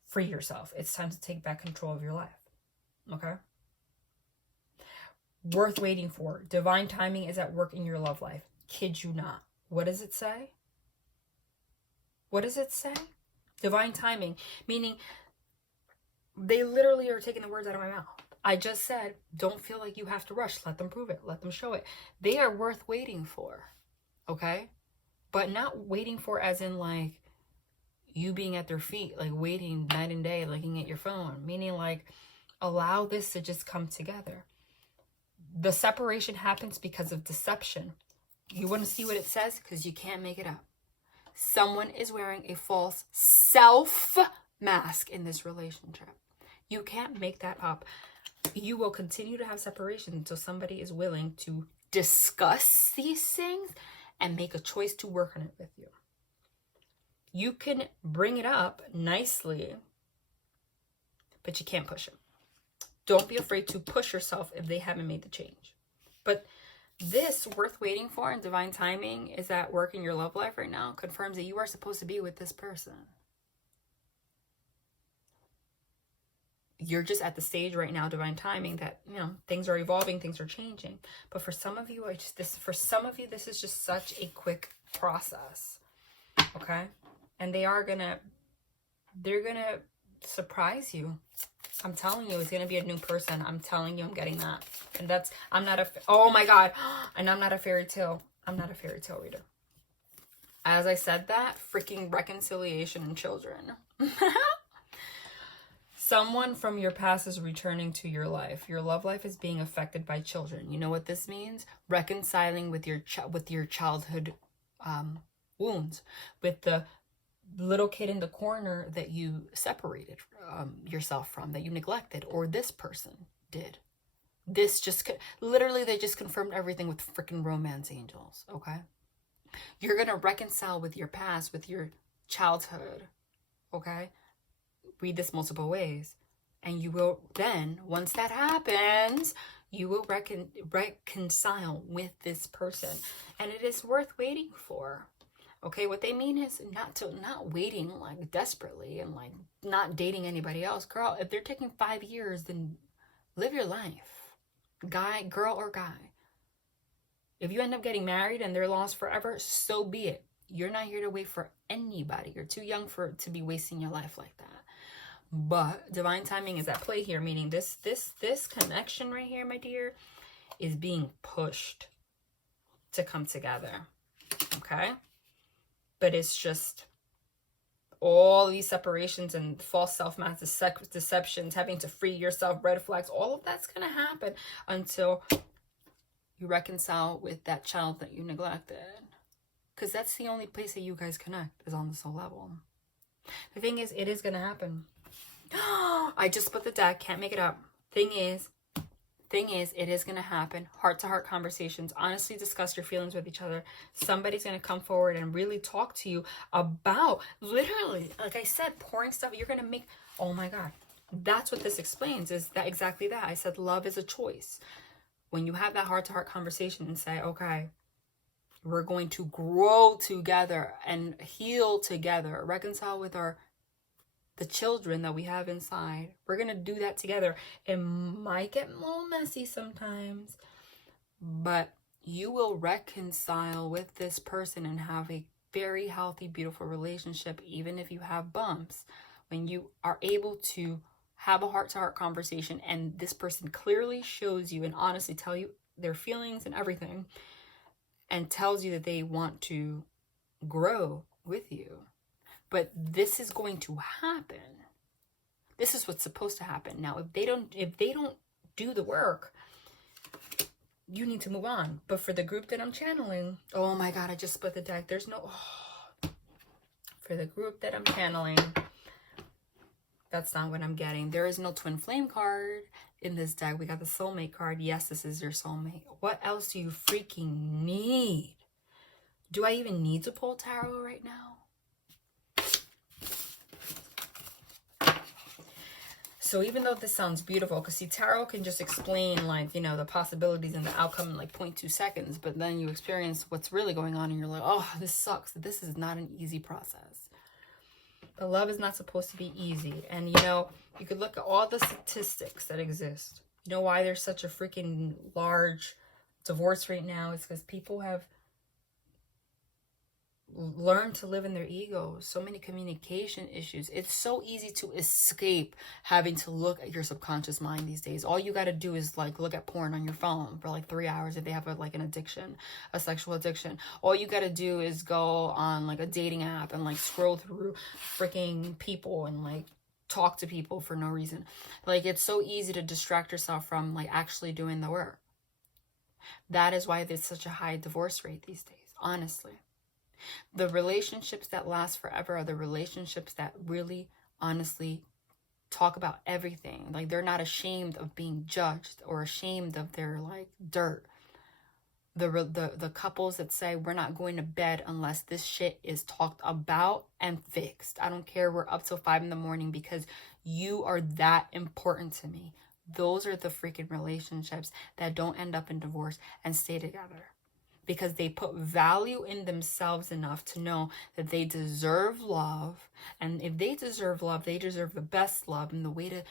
free yourself. It's time to take back control of your life. Okay? Worth waiting for. Divine timing is at work in your love life. Kid you not. What does it say? What does it say? Divine timing. Meaning, they literally are taking the words out of my mouth. I just said, don't feel like you have to rush. Let them prove it. Let them show it. They are worth waiting for. Okay? But not waiting for as in like you being at their feet, like waiting night and day, looking at your phone. Meaning like, allow this to just come together. The separation happens because of deception. You want to see what it says? Because you can't make it up. Someone is wearing a false self mask in this relationship. You can't make that up. You will continue to have separation until somebody is willing to discuss these things and make a choice to work on it with you. You can bring it up nicely, but you can't push it. Don't be afraid to push yourself if they haven't made the change. But this worth waiting for and divine timing is at work in your love life right now, confirms that you are supposed to be with this person. You're just at the stage right now, divine timing, that, things are evolving, things are changing. But for some of you, this is just such a quick process. Okay? And they're gonna surprise you. I'm telling you, it's going to be a new person. I'm telling you, I'm getting that. And oh my God. And I'm not a fairy tale. I'm not a fairy tale reader. As I said that, freaking reconciliation and children. Someone from your past is returning to your life. Your love life is being affected by children. You know what this means? Reconciling with your childhood wounds, with the little kid in the corner that you separated yourself from, that you neglected, or this person did. This just literally, they just confirmed everything with freaking romance angels. Okay, you're gonna reconcile with your past, with your childhood. Okay, read this multiple ways, and you will then, once that happens, you will reconcile with this person, and it is worth waiting for. Okay, what they mean is not waiting like desperately and like not dating anybody else. Girl, if they're taking 5 years, then live your life. Girl or guy. If you end up getting married and they're lost forever, so be it. You're not here to wait for anybody. You're too young to be wasting your life like that. But divine timing is at play here, meaning this connection right here, my dear, is being pushed to come together. Okay? But it's just all these separations and false self-mask, deceptions, having to free yourself, red flags, all of that's going to happen until you reconcile with that child that you neglected. Because that's the only place that you guys connect, is on the soul level. The thing is, it is going to happen. I just put the deck, can't make it up. Thing is, it is going to happen. Heart-to-heart conversations. Honestly discuss your feelings with each other. Somebody's going to come forward and really talk to you about, literally, like I said, pouring stuff. You're going to make, oh my God. That's what this explains, is that exactly that. I said love is a choice. When you have that heart-to-heart conversation and say, okay, we're going to grow together and heal together, reconcile with the children that we have inside. We're going to do that together. It might get a little messy sometimes, but you will reconcile with this person and have a very healthy, beautiful relationship, even if you have bumps. When you are able to have a heart-to-heart conversation and this person clearly shows you and honestly tell you their feelings and everything, and tells you that they want to grow with you. But this is going to happen. This is what's supposed to happen. Now, if they don't do the work, you need to move on. But for the group that I'm channeling, oh my God, I just split the deck. For the group that I'm channeling, That's not what I'm getting. There is no twin flame card in this deck. We got the soulmate card. Yes, this is your soulmate. What else do you freaking need? Do I even need to pull tarot right now? So even though this sounds beautiful, because see, tarot can just explain, like, you know, the possibilities and the outcome in like 0.2 seconds, but then you experience what's really going on and you're like, oh, this sucks. This is not an easy process. But love is not supposed to be easy. And, you know, you could look at all the statistics that exist. You know why there's such a freaking large divorce rate now? It's because people have learn to live in their egos. So many communication issues. It's so easy to escape having to look at your subconscious mind these days. All you got to do is like look at porn on your phone for like 3 hours if they have like an addiction, a sexual addiction. All you got to do is go on like a dating app and like scroll through freaking people and like talk to people for no reason. Like, it's so easy to distract yourself from like actually doing the work. That is why there's such a high divorce rate these days, honestly. The relationships that last forever are the relationships that really, honestly, talk about everything. Like, they're not ashamed of being judged or ashamed of their, like, dirt. The couples that say, we're not going to bed unless this shit is talked about and fixed. I don't care, we're up till 5 in the morning because you are that important to me. Those are the freaking relationships that don't end up in divorce and stay together. Because they put value in themselves enough to know that they deserve love. And if they deserve love, they deserve the best love. And the way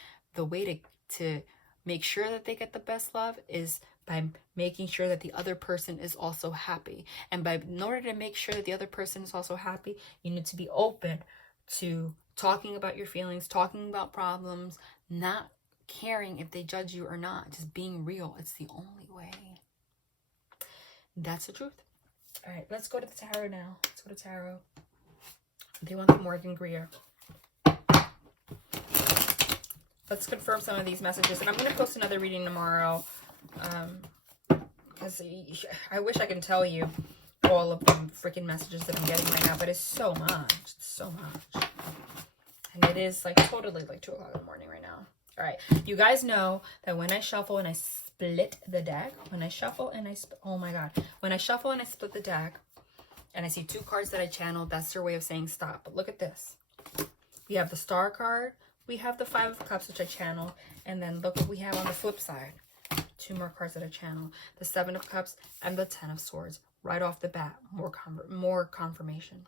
to make sure that they get the best love is by making sure that the other person is also happy. And in order to make sure that the other person is also happy, you need to be open to talking about your feelings, talking about problems, not caring if they judge you or not, just being real. It's the only way. That's the truth. All right, let's go to the tarot now. Let's go to tarot. They want the Morgan Greer. Let's confirm some of these messages. And I'm going to post another reading tomorrow. Because I wish I can tell you all of the freaking messages that I'm getting right now. But it's so much. It's so much. And it is like totally like 2 o'clock in the morning right now. All right. You guys know that when I shuffle and I split the deck, when I shuffle and I oh my god, when I shuffle and I split the deck and I see 2 cards that I channeled, that's their way of saying stop. But look at this. We have the Star card, we have the 5 of Cups, which I channeled, and then look what we have on the flip side. 2 more cards that I channeled, the 7 of Cups and the 10 of Swords. Right off the bat, more confirmation.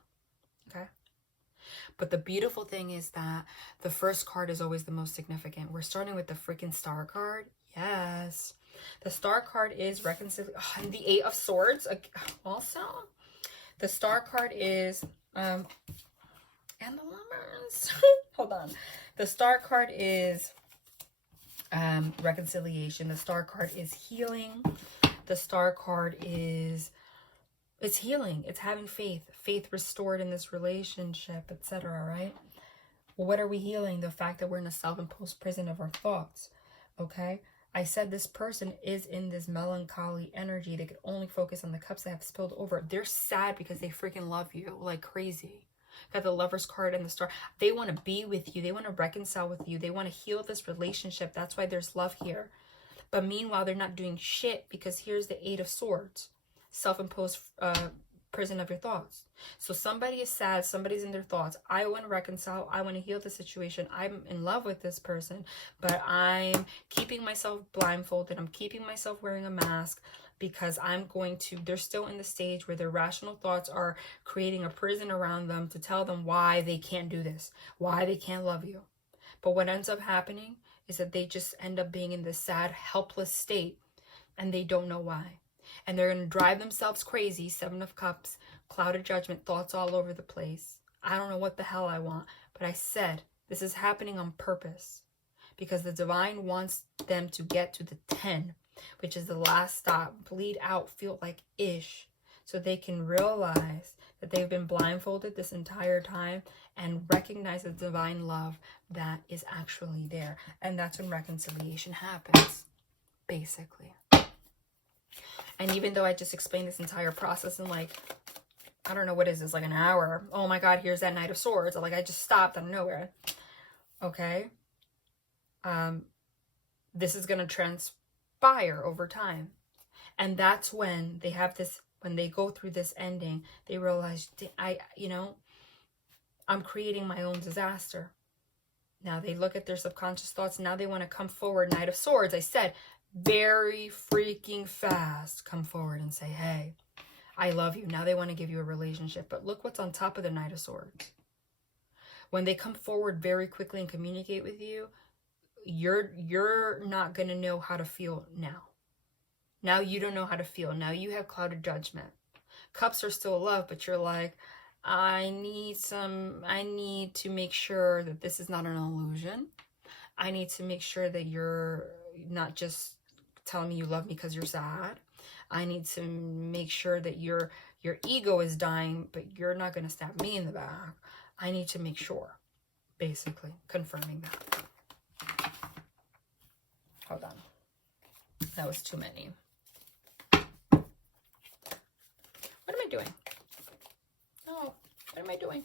Okay. But the beautiful thing is that the first card is always the most significant. We're starting with the freaking Star card. Yes. The Star card is reconciliation. Oh, and the 8 of Swords also. The Star card is and the Lovers. Hold on. The Star card is reconciliation. The Star card is healing. The Star card is it's healing. It's having faith restored in this relationship, etc., right? Well, what are we healing? The fact that we're in a self-imposed prison of our thoughts. Okay? I said this person is in this melancholy energy. They can only focus on the cups that have spilled over. They're sad because they freaking love you like crazy. Got the Lovers card and the Star. They want to be with you. They want to reconcile with you. They want to heal this relationship. That's why there's love here. But meanwhile, they're not doing shit because here's the 8 of Swords. Self-imposed prison of your thoughts. So somebody is sad, somebody's in their thoughts. I want to reconcile, I want to heal the situation, I'm in love with this person, but I'm keeping myself blindfolded, I'm keeping myself wearing a mask because they're still in the stage where their rational thoughts are creating a prison around them to tell them why they can't do this, why they can't love you. But what ends up happening is that they just end up being in this sad, helpless state and they don't know why. And they're going to drive themselves crazy. 7 of Cups, cloud of judgment, thoughts all over the place. I don't know what the hell I want. But I said this is happening on purpose. Because the divine wants them to get to the 10, which is the last stop. Bleed out, feel like ish. So they can realize that they've been blindfolded this entire time and recognize the divine love that is actually there. And that's when reconciliation happens, basically. And even though I just explained this entire process in like, I don't know, what is this, like an hour? Oh my God, here's that Knight of Swords. Like I just stopped out of nowhere. Okay? This is going to transpire over time. And that's when they have this, when they go through this ending, they realize, I'm creating my own disaster. Now they look at their subconscious thoughts. Now they want to come forward. Knight of Swords. I said, very freaking fast. Come forward and say, hey, I love you. Now they want to give you a relationship. But look what's on top of the Knight of Swords. When they come forward very quickly and communicate with you, you're not going to know how to feel now. Now you don't know how to feel. Now you have clouded judgment. Cups are still love, but you're like, I need to make sure that this is not an illusion. I need to make sure that you're not just telling me you love me because you're sad. I need to make sure that your ego is dying, but you're not going to stab me in the back. I need to make sure, basically, confirming that. Hold on. That was too many. What am I doing? No, what am I doing?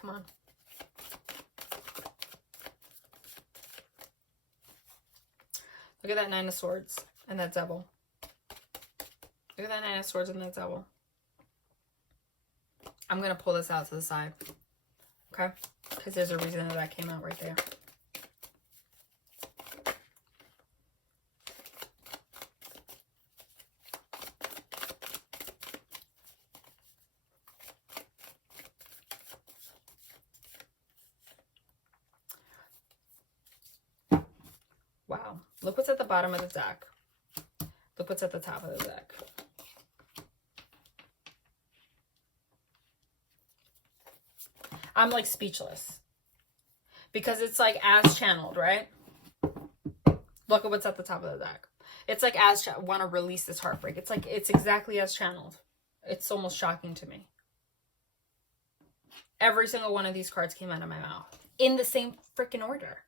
Come on. Look at that Nine of Swords and that Devil. Look at that Nine of Swords and that Devil. I'm going to pull this out to the side. Okay? Because there's a reason that came out right there. Wow. Look what's at the bottom of the deck. Look what's at the top of the deck. I'm like speechless. Because it's like as channeled, right? Look at what's at the top of the deck. It's like as want to release this heartbreak. It's like it's exactly as channeled. It's almost shocking to me. Every single one of these cards came out of my mouth in the same freaking order.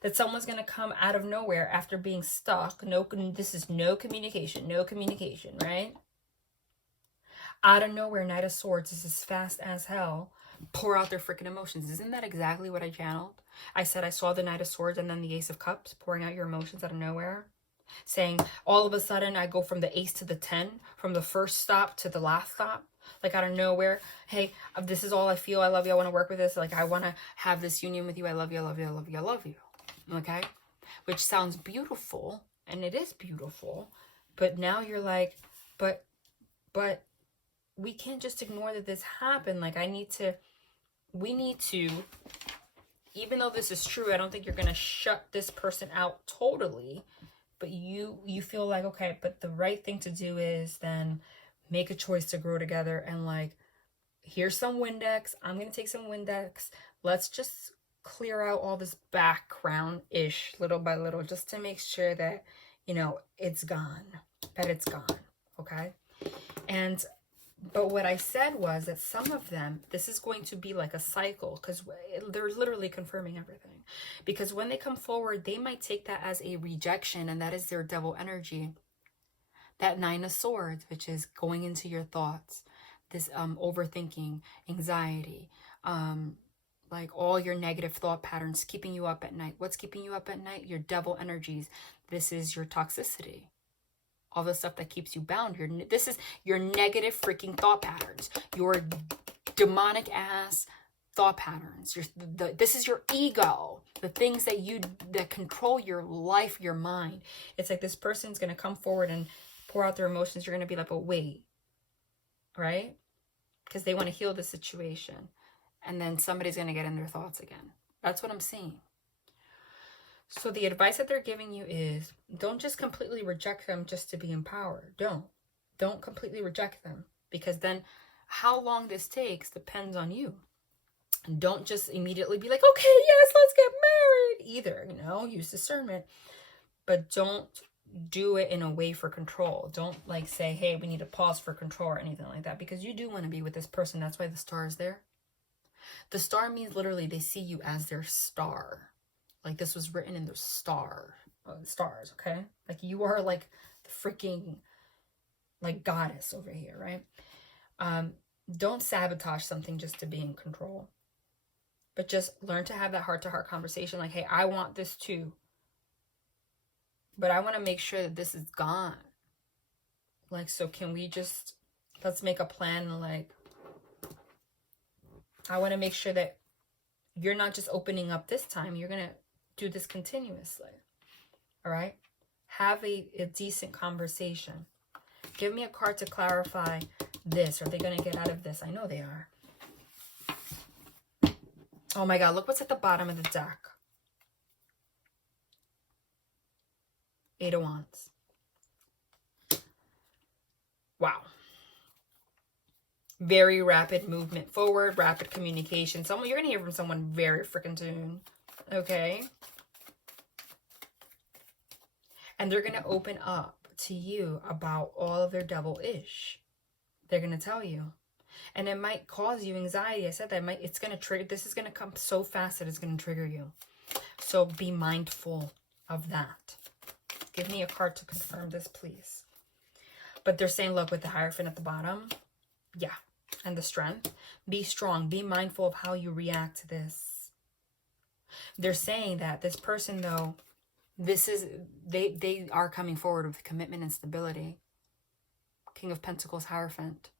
That someone's going to come out of nowhere after being stuck. No, this is no communication, right? Out of nowhere, Knight of Swords is as fast as hell. Pour out their freaking emotions. Isn't that exactly what I channeled? I said I saw the Knight of Swords and then the Ace of Cups, pouring out your emotions out of nowhere. Saying all of a sudden I go from the Ace to the 10, from the first stop to the last stop. Like out of nowhere, hey, this is all I feel. I love you. I want to work with this. Like I want to have this union with you. I love you. I love you. I love you. I love you. Okay? Which sounds beautiful. And it is beautiful. But now you're like, but we can't just ignore that this happened. Like we need to, even though this is true, I don't think you're going to shut this person out totally. But you feel like, okay, but the right thing to do is then make a choice to grow together and like, here's some Windex. I'm going to take some Windex. Let's just clear out all this background-ish little by little just to make sure that, it's gone. That it's gone. Okay? But what I said was that some of them, this is going to be like a cycle because they're literally confirming everything. Because when they come forward, they might take that as a rejection, and that is their devil energy. That Nine of Swords, which is going into your thoughts, this overthinking, anxiety, like all your negative thought patterns keeping you up at night. What's keeping you up at night? Your devil energies. This is your toxicity. All the stuff that keeps you bound. This is your negative freaking thought patterns. Your demonic ass thought patterns. This is your ego. The things that control your life, your mind. It's like this person's going to come forward and pour out their emotions. You're going to be like, but wait. Right? Because they want to heal the situation. And then somebody's going to get in their thoughts again. That's what I'm seeing. So the advice that they're giving you is don't just completely reject them just to be empowered. Don't completely reject them, because then how long this takes depends on you. Don't just immediately be like, okay, yes, let's get married either, use discernment, but don't do it in a way for control. Don't like say, hey, we need to pause for control or anything like that, because you do want to be with this person. That's why the star is there. The star means literally they see you as their star. Like this was written in the stars, okay? Like you are like the freaking like goddess over here, right? Don't sabotage something just to be in control. But just learn to have that heart-to-heart conversation. Like, hey, I want this too. But I want to make sure that this is gone. Like, so can we just, let's make a plan. Like, I want to make sure that you're not just opening up this time. You're going to do this continuously. All right? Have a decent conversation. Give me a card to clarify this. Are they going to get out of this? I know they are. Oh my God, look what's at the bottom of the deck. 8 of Wands. Wow. Very rapid movement forward, rapid communication. You're going to hear from someone very freaking soon. Okay? And they're going to open up to you about all of their devil-ish. They're going to tell you. And it might cause you anxiety. I said that it's going to trigger. This is going to come so fast that it's going to trigger you. So be mindful of that. Give me a card to confirm this, please. But they're saying, look, with the Hierophant at the bottom. Yeah. And the Strength. Be strong. Be mindful of how you react to this. They're saying that this person, though, they are coming forward with commitment and stability. King of Pentacles, Hierophant.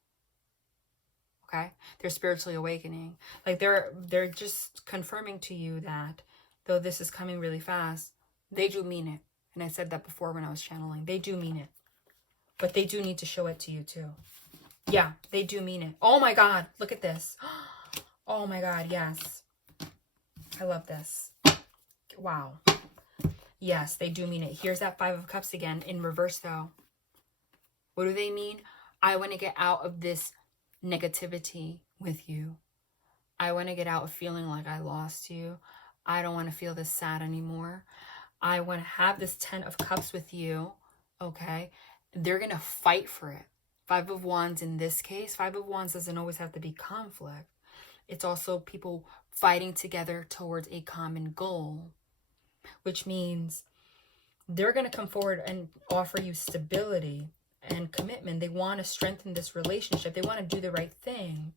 Okay, they're spiritually awakening. Like they're just confirming to you that though this is coming really fast, they do mean it. And I said that before when I was channeling. They do mean it. But they do need to show it to you too. Yeah, they do mean it. Oh my God, look at this. Oh my God, yes. I love this. Wow. Yes, they do mean it. Here's that 5 of Cups again in reverse though. What do they mean? I want to get out of this negativity with you. I want to get out of feeling like I lost you. I don't want to feel this sad anymore. I want to have this 10 of Cups with you. Okay. They're going to fight for it. 5 of Wands in this case. 5 of Wands doesn't always have to be conflict. It's also people fighting together towards a common goal, which means they're going to come forward and offer you stability and commitment. They want to strengthen this relationship. They want to do the right thing.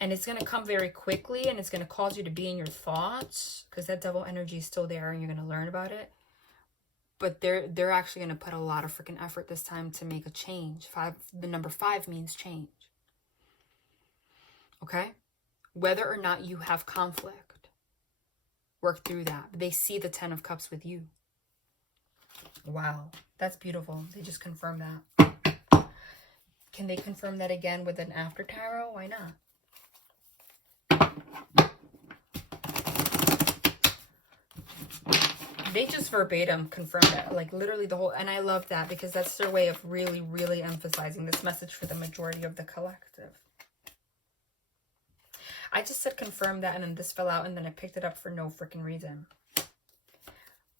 And it's going to come very quickly, and it's going to cause you to be in your thoughts because that devil energy is still there and you're going to learn about it. But they're actually going to put a lot of freaking effort this time to make a change. The number 5 means change. Okay? Whether or not you have conflict, work through that. They see the 10 of Cups with you. Wow, that's beautiful. They just confirmed that. Can they confirm that again with an after tarot? Why not? They just verbatim confirmed that, like literally the whole, and I love that because that's their way of really, really emphasizing this message for the majority of the collective. I just said confirm that, and then this fell out, and then I picked it up for no freaking reason.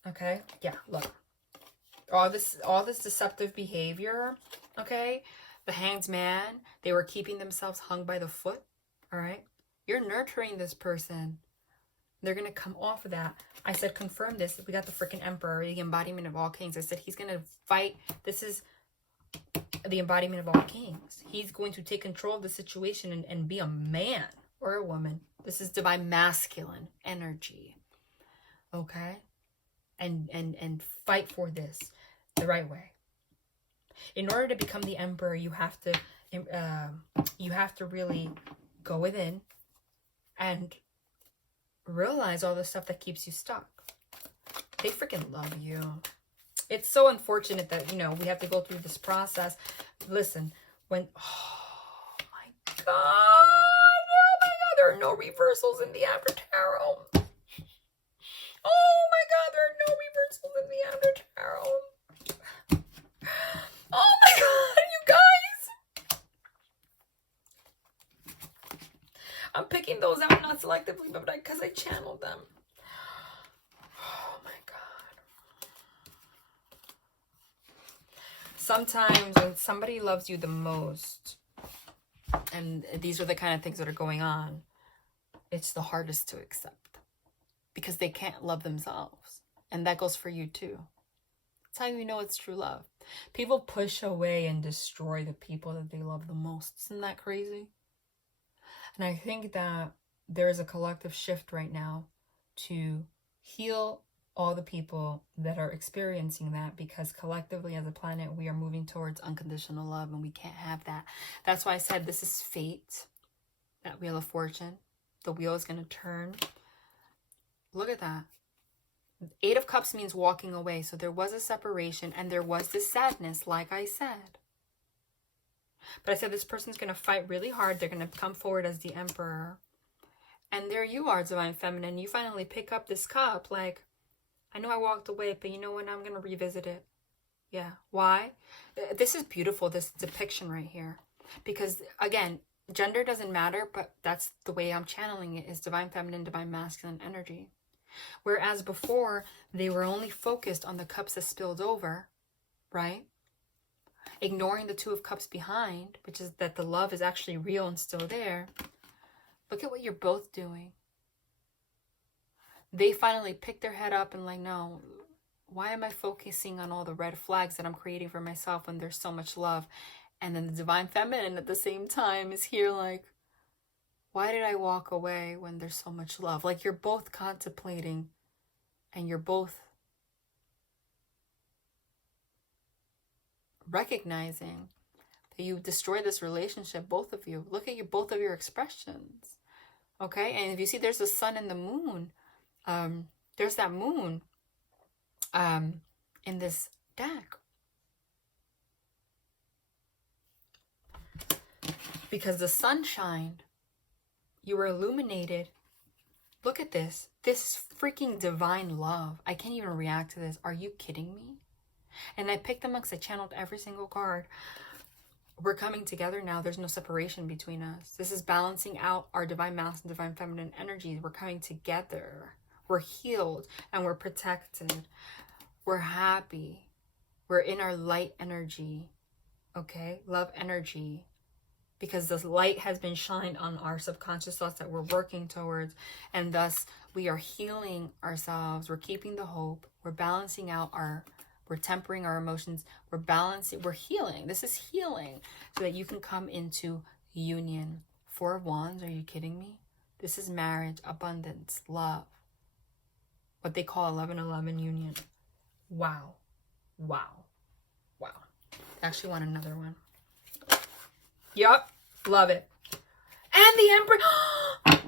Okay, yeah, look. All this deceptive behavior, okay? The Hanged Man, they were keeping themselves hung by the foot, all right? You're nurturing this person. They're going to come off of that. I said, confirm this. We got the freaking Emperor, the embodiment of all kings. I said, he's going to fight. This is the embodiment of all kings. He's going to take control of the situation and be a man or a woman. This is divine masculine energy. Okay? And fight for this the right way. In order to become the Emperor, you have to really go within and realize all the stuff that keeps you stuck. They freaking love you. It's so unfortunate that, you know, we have to go through this process. Listen, when, oh my God, there are no reversals in the After Tarot. Oh my God, there are no reversals in the After Tarot. Oh my God, you guys. I'm picking those out, not selectively, but because I channeled them. Oh my God. Sometimes when somebody loves you the most, and these are the kind of things that are going on, it's the hardest to accept. because they can't love themselves. And that goes for you too. That's how you know it's true love. People push away and destroy the people that they love the most. Isn't that crazy? And I think that there is a collective shift right now to heal all the people that are experiencing that, because collectively as a planet, we are moving towards unconditional love, and we can't have that. That's why I said this is fate, that wheel of fortune. The wheel is going to turn. Look at that. 8 of Cups means walking away. So there was a separation and there was this sadness, like I said. But I said this person's going to fight really hard. They're going to come forward as the Emperor. And there you are, Divine Feminine. You finally pick up this cup. Like, I know I walked away, but you know what? I'm going to revisit it. Yeah. Why? This is beautiful, this depiction right here. Because, again, gender doesn't matter, but that's the way I'm channeling it, is Divine Feminine, Divine Masculine energy. Whereas before, they were only focused on the cups that spilled over, right? Ignoring the 2 of Cups behind, which is that the love is actually real and still there. Look at what you're both doing. They finally picked their head up and like, no, why am I focusing on all the red flags that I'm creating for myself when there's so much love? And then the Divine Feminine at the same time is here like, why did I walk away when there's so much love? Like, you're both contemplating and you're both recognizing that you destroyed this relationship, both of you. Look at both of your expressions. Okay? And if you see there's the sun and the moon, there's that moon in this deck. Because the sun shined. You were illuminated. Look at this. This is freaking divine love. I can't even react to this. Are you kidding me? And I picked them because I channeled every single card. We're coming together now. There's no separation between us. This is balancing out our divine masculine and divine feminine energies. We're coming together. We're healed and we're protected. We're happy. We're in our light energy. Okay? Love energy. Because the light has been shined on our subconscious thoughts that we're working towards. And thus, we are healing ourselves. We're keeping the hope. We're balancing out we're tempering our emotions. We're balancing, we're healing. This is healing. So that you can come into union. 4 of Wands, are you kidding me? This is marriage, abundance, love. What they call 11-11 union. Wow. Wow. Wow. I actually want another one. Yup. Love it. And the Emperor.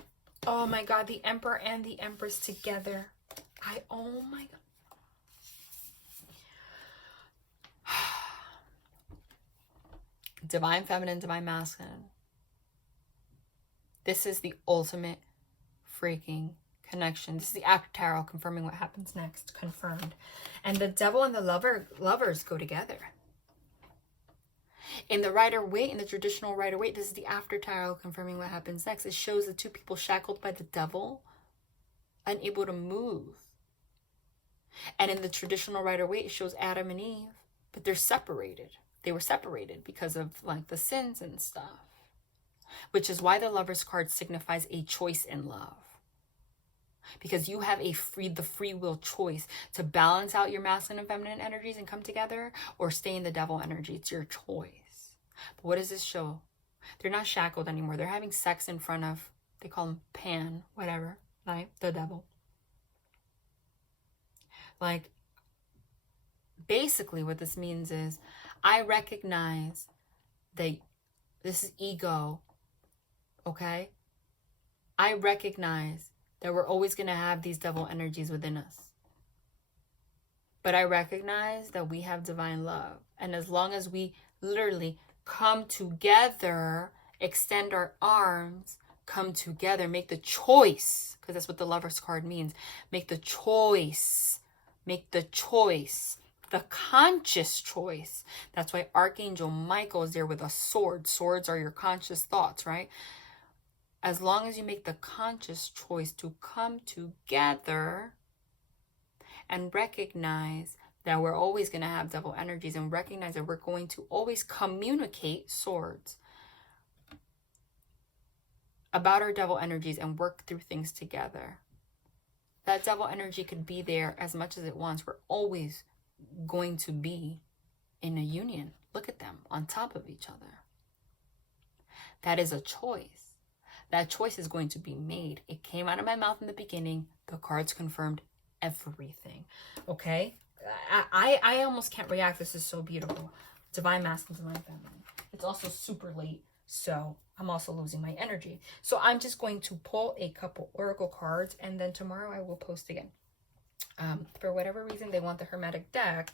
Oh my God. The Emperor and the Empress together. Oh my God. Divine Feminine, Divine Masculine. This is the ultimate freaking connection. This is the after tarot confirming what happens next. Confirmed. And the Devil and the lovers go together. In the Rider-Waite, in the traditional Rider-Waite, this is the after tarot confirming what happens next. It shows the 2 people shackled by the devil, unable to move. And in the traditional Rider-Waite, it shows Adam and Eve, but they're separated. They were separated because of like the sins and stuff. Which is why the Lover's card signifies a choice in love. Because you have the free will choice to balance out your masculine and feminine energies and come together, or stay in the devil energy. It's your choice. But what does this show? They're not shackled anymore. They're having sex in front of, they call him Pan, whatever, right? The devil. Like, basically what this means is, I recognize that this is ego, okay? I recognize that we're always going to have these devil energies within us. But I recognize that we have divine love. And as long as we literally come together, extend our arms, come together, make the choice, because that's what the Lover's card means. Make the choice. Make the choice. The conscious choice. That's why Archangel Michael is there with a sword. Swords are your conscious thoughts, right? As long as you make the conscious choice to come together and recognize that we're always going to have devil energies, and recognize that we're going to always communicate, swords, about our devil energies and work through things together. That devil energy could be there as much as it wants. We're always going to be in a union. Look at them on top of each other. That is a choice. That choice is going to be made. It came out of my mouth in the beginning. The cards confirmed everything. Okay? I almost can't react. This is so beautiful. Divine Masculine, Divine Feminine. It's also super late, so I'm also losing my energy. So I'm just going to pull a couple oracle cards, and then tomorrow I will post again. For whatever reason, they want the Hermetic deck.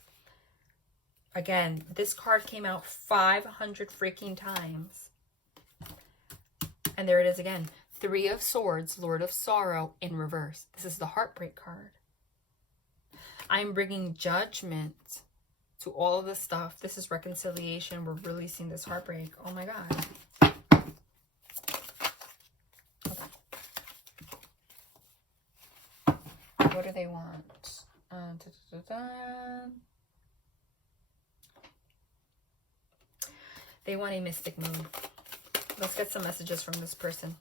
Again, this card came out 500 freaking times. And there it is again. Three of Swords, Lord of Sorrow in reverse. This is the Heartbreak card. I'm bringing judgment to all of this stuff. This is reconciliation. We're releasing this heartbreak. Oh my God. Okay. What do they want? They want a mystic move. Let's get some messages from this person.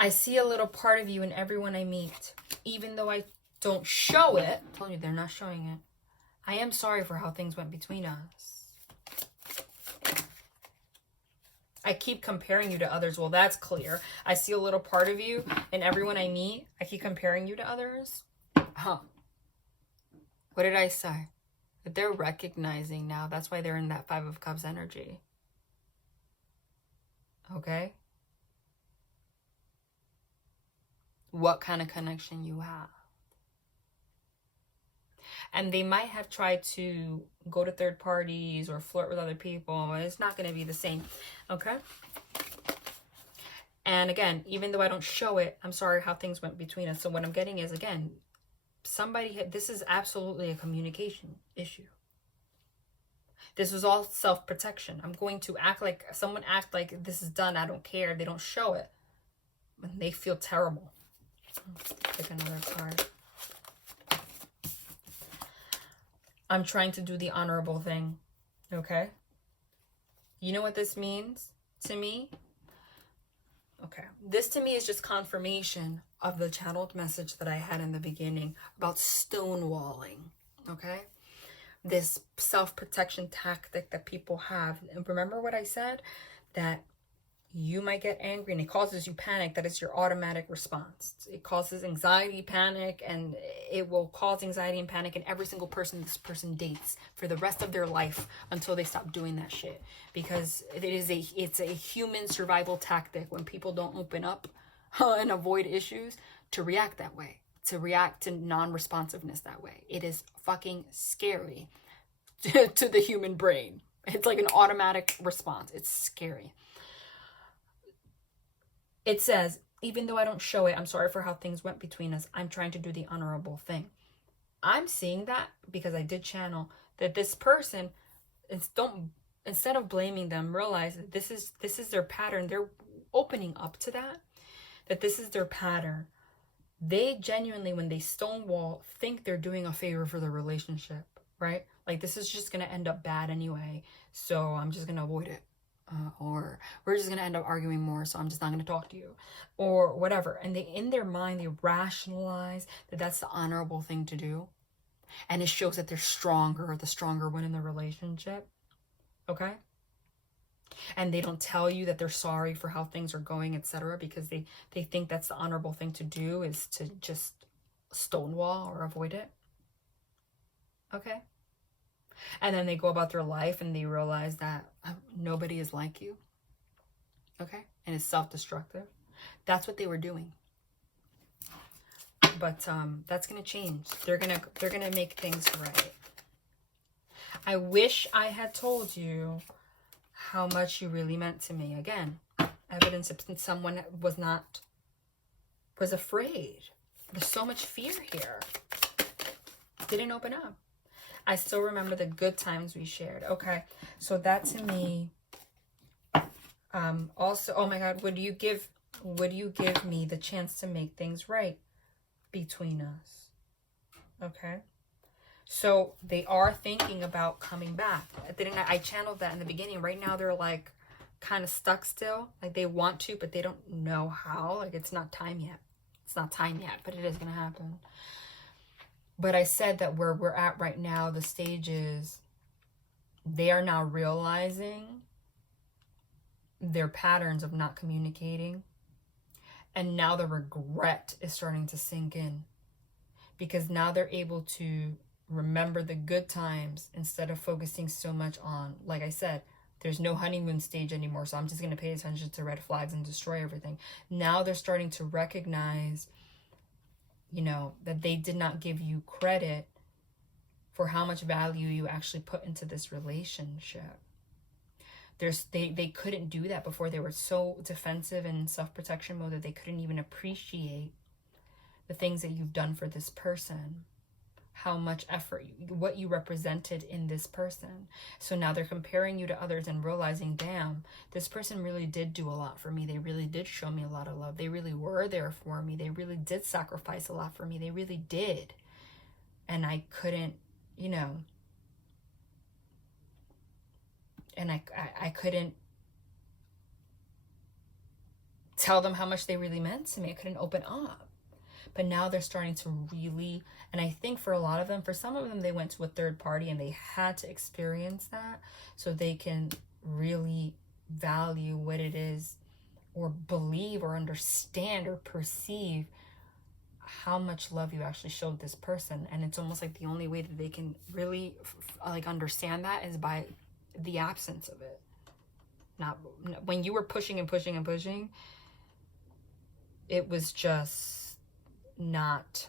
I see a little part of you in everyone I meet. Even though I don't show it. I told you they're not showing it. I am sorry for how things went between us. I keep comparing you to others. Well, that's clear. I see a little part of you in everyone I meet. I keep comparing you to others. Huh. What did I say? That they're recognizing now. That's why they're in that Five of Cups energy. Okay? What kind of connection you have. And they might have tried to go to third parties or flirt with other people. It's not going to be the same. Okay? And again, even though I don't show it, I'm sorry how things went between us. So what I'm getting is, again, this is absolutely a communication issue. This was all self-protection. I'm going to act like this is done. I don't care. They don't show it. And they feel terrible. Let's pick another card. I'm trying to do the honorable thing. Okay? You know what this means to me? Okay. This to me is just confirmation of the channeled message that I had in the beginning about stonewalling. Okay? This self-protection tactic that people have. And remember what I said? That you might get angry and it causes you panic. That is your automatic response. It causes anxiety, panic, and it will cause anxiety and panic in every single person this person dates for the rest of their life until they stop doing that shit. Because it's a human survival tactic when people don't open up and avoid issues to react that way. To react to non-responsiveness that way. It is fucking scary to the human brain. It's like an automatic response. It's scary. It says, even though I don't show it, I'm sorry for how things went between us. I'm trying to do the honorable thing. I'm seeing that because I did channel that this person instead of blaming them, realize that this is their pattern. They're opening up to that this is their pattern. They genuinely, when they stonewall, think they're doing a favor for the relationship, right? Like, this is just going to end up bad anyway, so I'm just going to avoid it. Or we're just going to end up arguing more, so I'm just not going to talk to you. Or whatever. And in their mind, they rationalize that that's the honorable thing to do. And it shows that they're stronger, the stronger one in the relationship. Okay? And they don't tell you that they're sorry for how things are going, etc. Because they think that's the honorable thing to do, is to just stonewall or avoid it. Okay? And then they go about their life and they realize that nobody is like you. Okay? And it's self-destructive. That's what they were doing. But that's going to change. They're going to make things right. I wish I had told you how much you really meant to me. Again, evidence that someone was afraid. There's so much fear here. Didn't open up. I still remember the good times we shared. Okay, so that to me, also, oh my God, would you give me the chance to make things right between us? Okay, So they are thinking about coming back. I channeled that in the beginning. Right now they're like kind of stuck still. Like they want to, but they don't know how. Like it's not time yet. It's not time yet, but it is going to happen. But I said that where we're at right now, the stage is they are now realizing their patterns of not communicating. And now the regret is starting to sink in. Because now they're able to remember the good times instead of focusing so much on, like I said, there's no honeymoon stage anymore, so I'm just going to pay attention to red flags and destroy everything. Now they're starting to recognize, you know, that they did not give you credit for how much value you actually put into this relationship. They couldn't do that before. They were so defensive and self-protection mode that they couldn't even appreciate the things that you've done for this person, how much effort, what you represented in this person. So now they're comparing you to others and realizing, damn, this person really did do a lot for me. They really did show me a lot of love. They really were there for me. They really did sacrifice a lot for me. They really did. And I couldn't, you know, and I couldn't tell them how much they really meant to me. I couldn't open up. But now they're starting to really, and I think for a lot of them, for some of them, they went to a third party and they had to experience that so they can really value what it is, or believe or understand or perceive how much love you actually showed this person. And it's almost like the only way that they can really like understand that is by the absence of it. Not when you were pushing and pushing and pushing, it was just not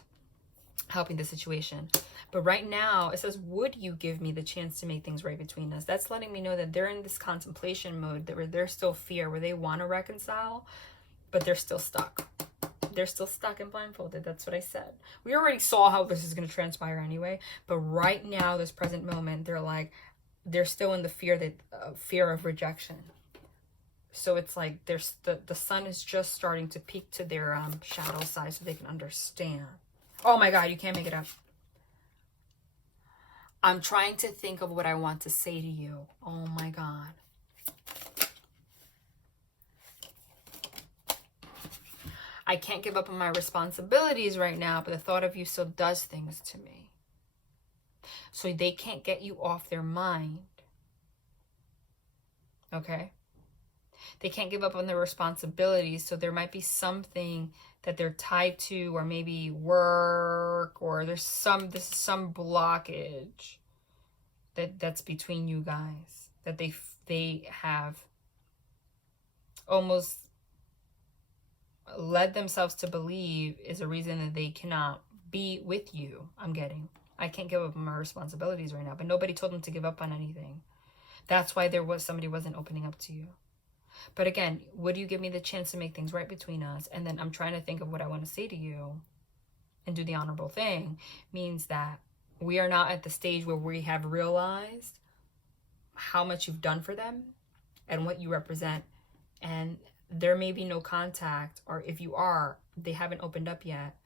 helping the situation. But right now it says, would you give me the chance to make things right between us? That's letting me know that they're in this contemplation mode, that they're still fear, where they want to reconcile, but they're still stuck. They're still stuck and blindfolded. That's what I said. We already saw how this is going to transpire anyway, but right now, this present moment, they're like, they're still in the fear of rejection. So it's like there's the sun is just starting to peek to their shadow side so they can understand. Oh my God, you can't make it up. I'm trying to think of what I want to say to you. Oh my God. I can't give up on my responsibilities right now, but the thought of you still does things to me. So they can't get you off their mind. Okay? They can't give up on their responsibilities, so there might be something that they're tied to, or maybe work, or there's some blockage that's between you guys, that they have almost led themselves to believe is a reason that they cannot be with you. I can't give up on my responsibilities right now, but nobody told them to give up on anything. That's why somebody wasn't opening up to you. But again, would you give me the chance to make things right between us? And then I'm trying to think of what I want to say to you and do the honorable thing. Means that we are now at the stage where we have realized how much you've done for them and what you represent. And there may be no contact, or if you are, they haven't opened up yet,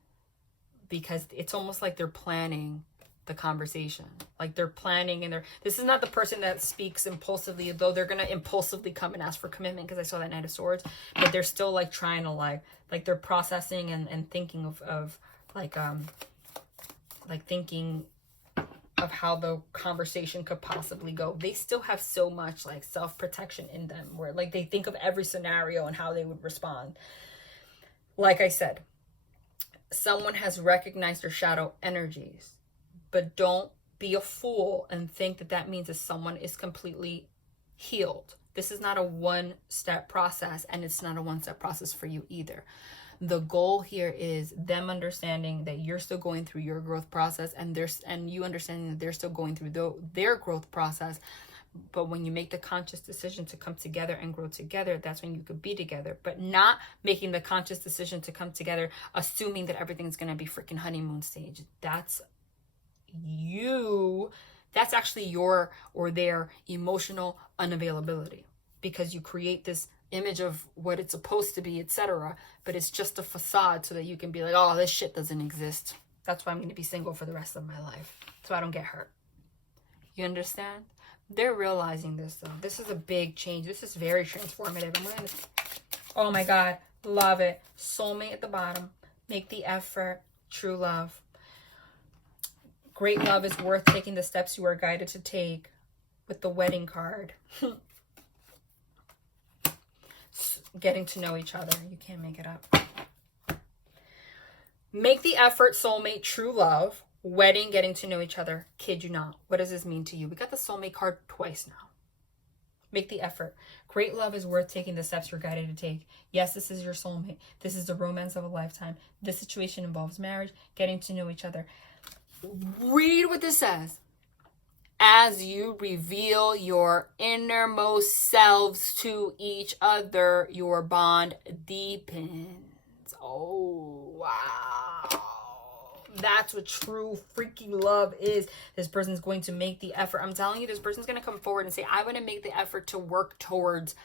because it's almost like they're planning the conversation. Like they're planning, and this is not the person that speaks impulsively, though they're gonna impulsively come and ask for commitment, because I saw that Knight of Swords, but they're still like trying to like they're processing and thinking of thinking of how the conversation could possibly go. They still have so much like self-protection in them, where like they think of every scenario and how they would respond. Like I said, someone has recognized their shadow energies. But don't be a fool and think that that means that someone is completely healed. This is not a one-step process, and it's not a one-step process for you either. The goal here is them understanding that you're still going through your growth process, and you understanding that they're still going through their growth process. But when you make the conscious decision to come together and grow together, that's when you could be together. But not making the conscious decision to come together, assuming that everything's going to be freaking honeymoon stage. That's actually your or their emotional unavailability, because you create this image of what it's supposed to be, etc., but it's just a facade so that you can be like, oh, this shit doesn't exist. That's why I'm going to be single for the rest of my life. So I don't get hurt. You understand? They're realizing this, though. This is a big change. This is very transformative. Oh, my God. Love it. Soulmate at the bottom. Make the effort. True love. Great love is worth taking the steps you are guided to take, with the wedding card. Getting to know each other. You can't make it up. Make the effort, soulmate, true love. Wedding, getting to know each other. Kid you not. What does this mean to you? We got the soulmate card twice now. Make the effort. Great love is worth taking the steps you're guided to take. Yes, this is your soulmate. This is the romance of a lifetime. This situation involves marriage, getting to know each other. Read what this says. As you reveal your innermost selves to each other, your bond deepens. Oh, wow. That's what true freaking love is. This person's going to make the effort. I'm telling you, this person's going to come forward and say, I want to make the effort to work towards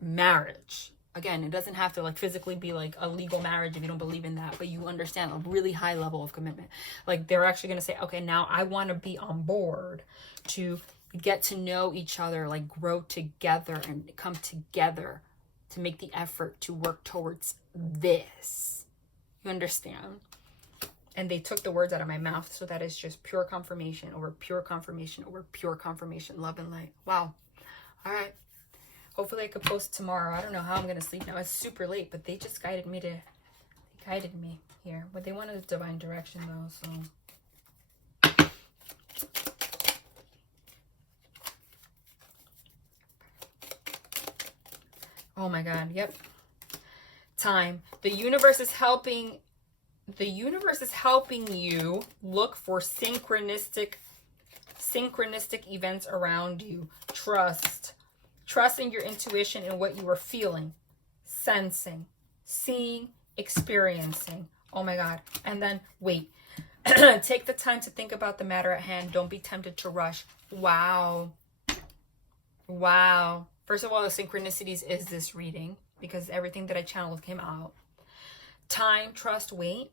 marriage. Again, it doesn't have to like physically be like a legal marriage if you don't believe in that, but you understand a really high level of commitment. Like they're actually going to say, okay, now I want to be on board to get to know each other, like grow together and come together to make the effort to work towards this. You understand? And they took the words out of my mouth. So that is just pure confirmation over pure confirmation over pure confirmation. Love and light. Wow. All right. Hopefully I could post tomorrow. I don't know how I'm going to sleep now. It's super late, but they just guided me here. But they wanted divine direction though, so. Oh my God. Yep. Time. The universe is helping you look for synchronistic events around you. Trust in your intuition and what you are feeling, sensing, seeing, experiencing. Oh my God. And then wait. Take the time to think about the matter at hand. Don't be tempted to rush. Wow. Wow. First of all, the synchronicities is this reading because everything that I channeled came out. Time, trust, wait.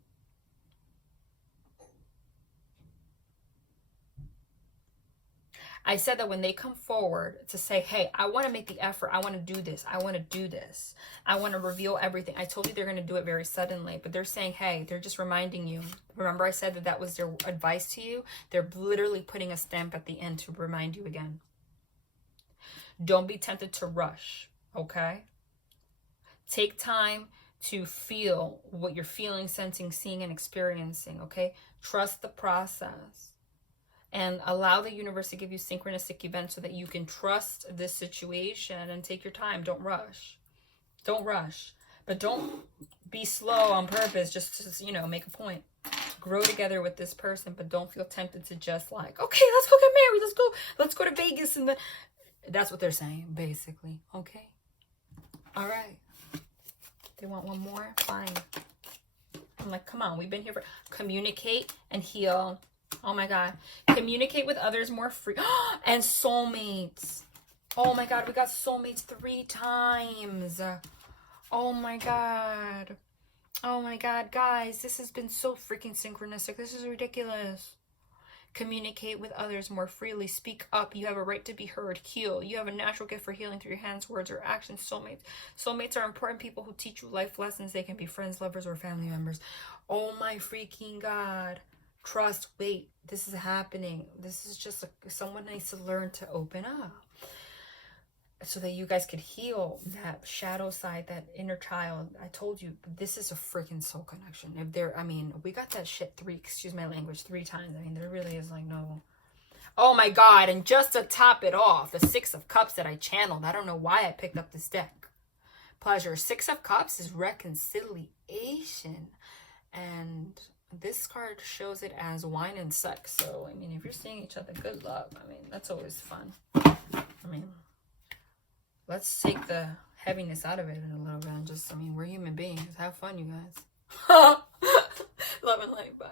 I said that when they come forward to say, hey, I want to make the effort. I want to do this. I want to do this. I want to reveal everything. I told you they're going to do it very suddenly, but they're saying, hey, they're just reminding you. Remember I said that that was their advice to you? They're literally putting a stamp at the end to remind you again. Don't be tempted to rush, okay? Take time to feel what you're feeling, sensing, seeing, and experiencing, okay? Trust the process. And allow the universe to give you synchronistic events so that you can trust this situation and take your time. Don't rush. Don't rush. But don't be slow on purpose just to, you know, make a point. Grow together with this person, but don't feel tempted to just like, okay, let's go get married. Let's go to Vegas. And that's what they're saying, basically. Okay. All right. They want one more? Fine. I'm like, come on. We've been here for communicate and heal. Oh my God. Communicate with others more free. And soulmates. Oh my God. We got soulmates 3 times. Oh my God. Oh my God. Guys, this has been so freaking synchronistic. This is ridiculous. Communicate with others more freely. Speak up. You have a right to be heard. Heal. You have a natural gift for healing through your hands, words, or actions. Soulmates. Soulmates are important people who teach you life lessons. They can be friends, lovers, or family members. Oh my freaking God. Trust, wait, this is happening. This is just someone needs to learn to open up so that you guys could heal that shadow side, that inner child. I told you, this is a freaking soul connection. If there, I mean, we got that shit 3 times. I mean, there really is like no. Oh my God. And just to top it off, the 6 of Cups that I channeled. I don't know why I picked up this deck. Pleasure. 6 of Cups is reconciliation. And this card shows it as wine and sex. So, I mean, if you're seeing each other, good luck. I mean, that's always fun. I mean, let's take the heaviness out of it a little bit. And just, I mean, we're human beings. Have fun, you guys. Love and light. Bye.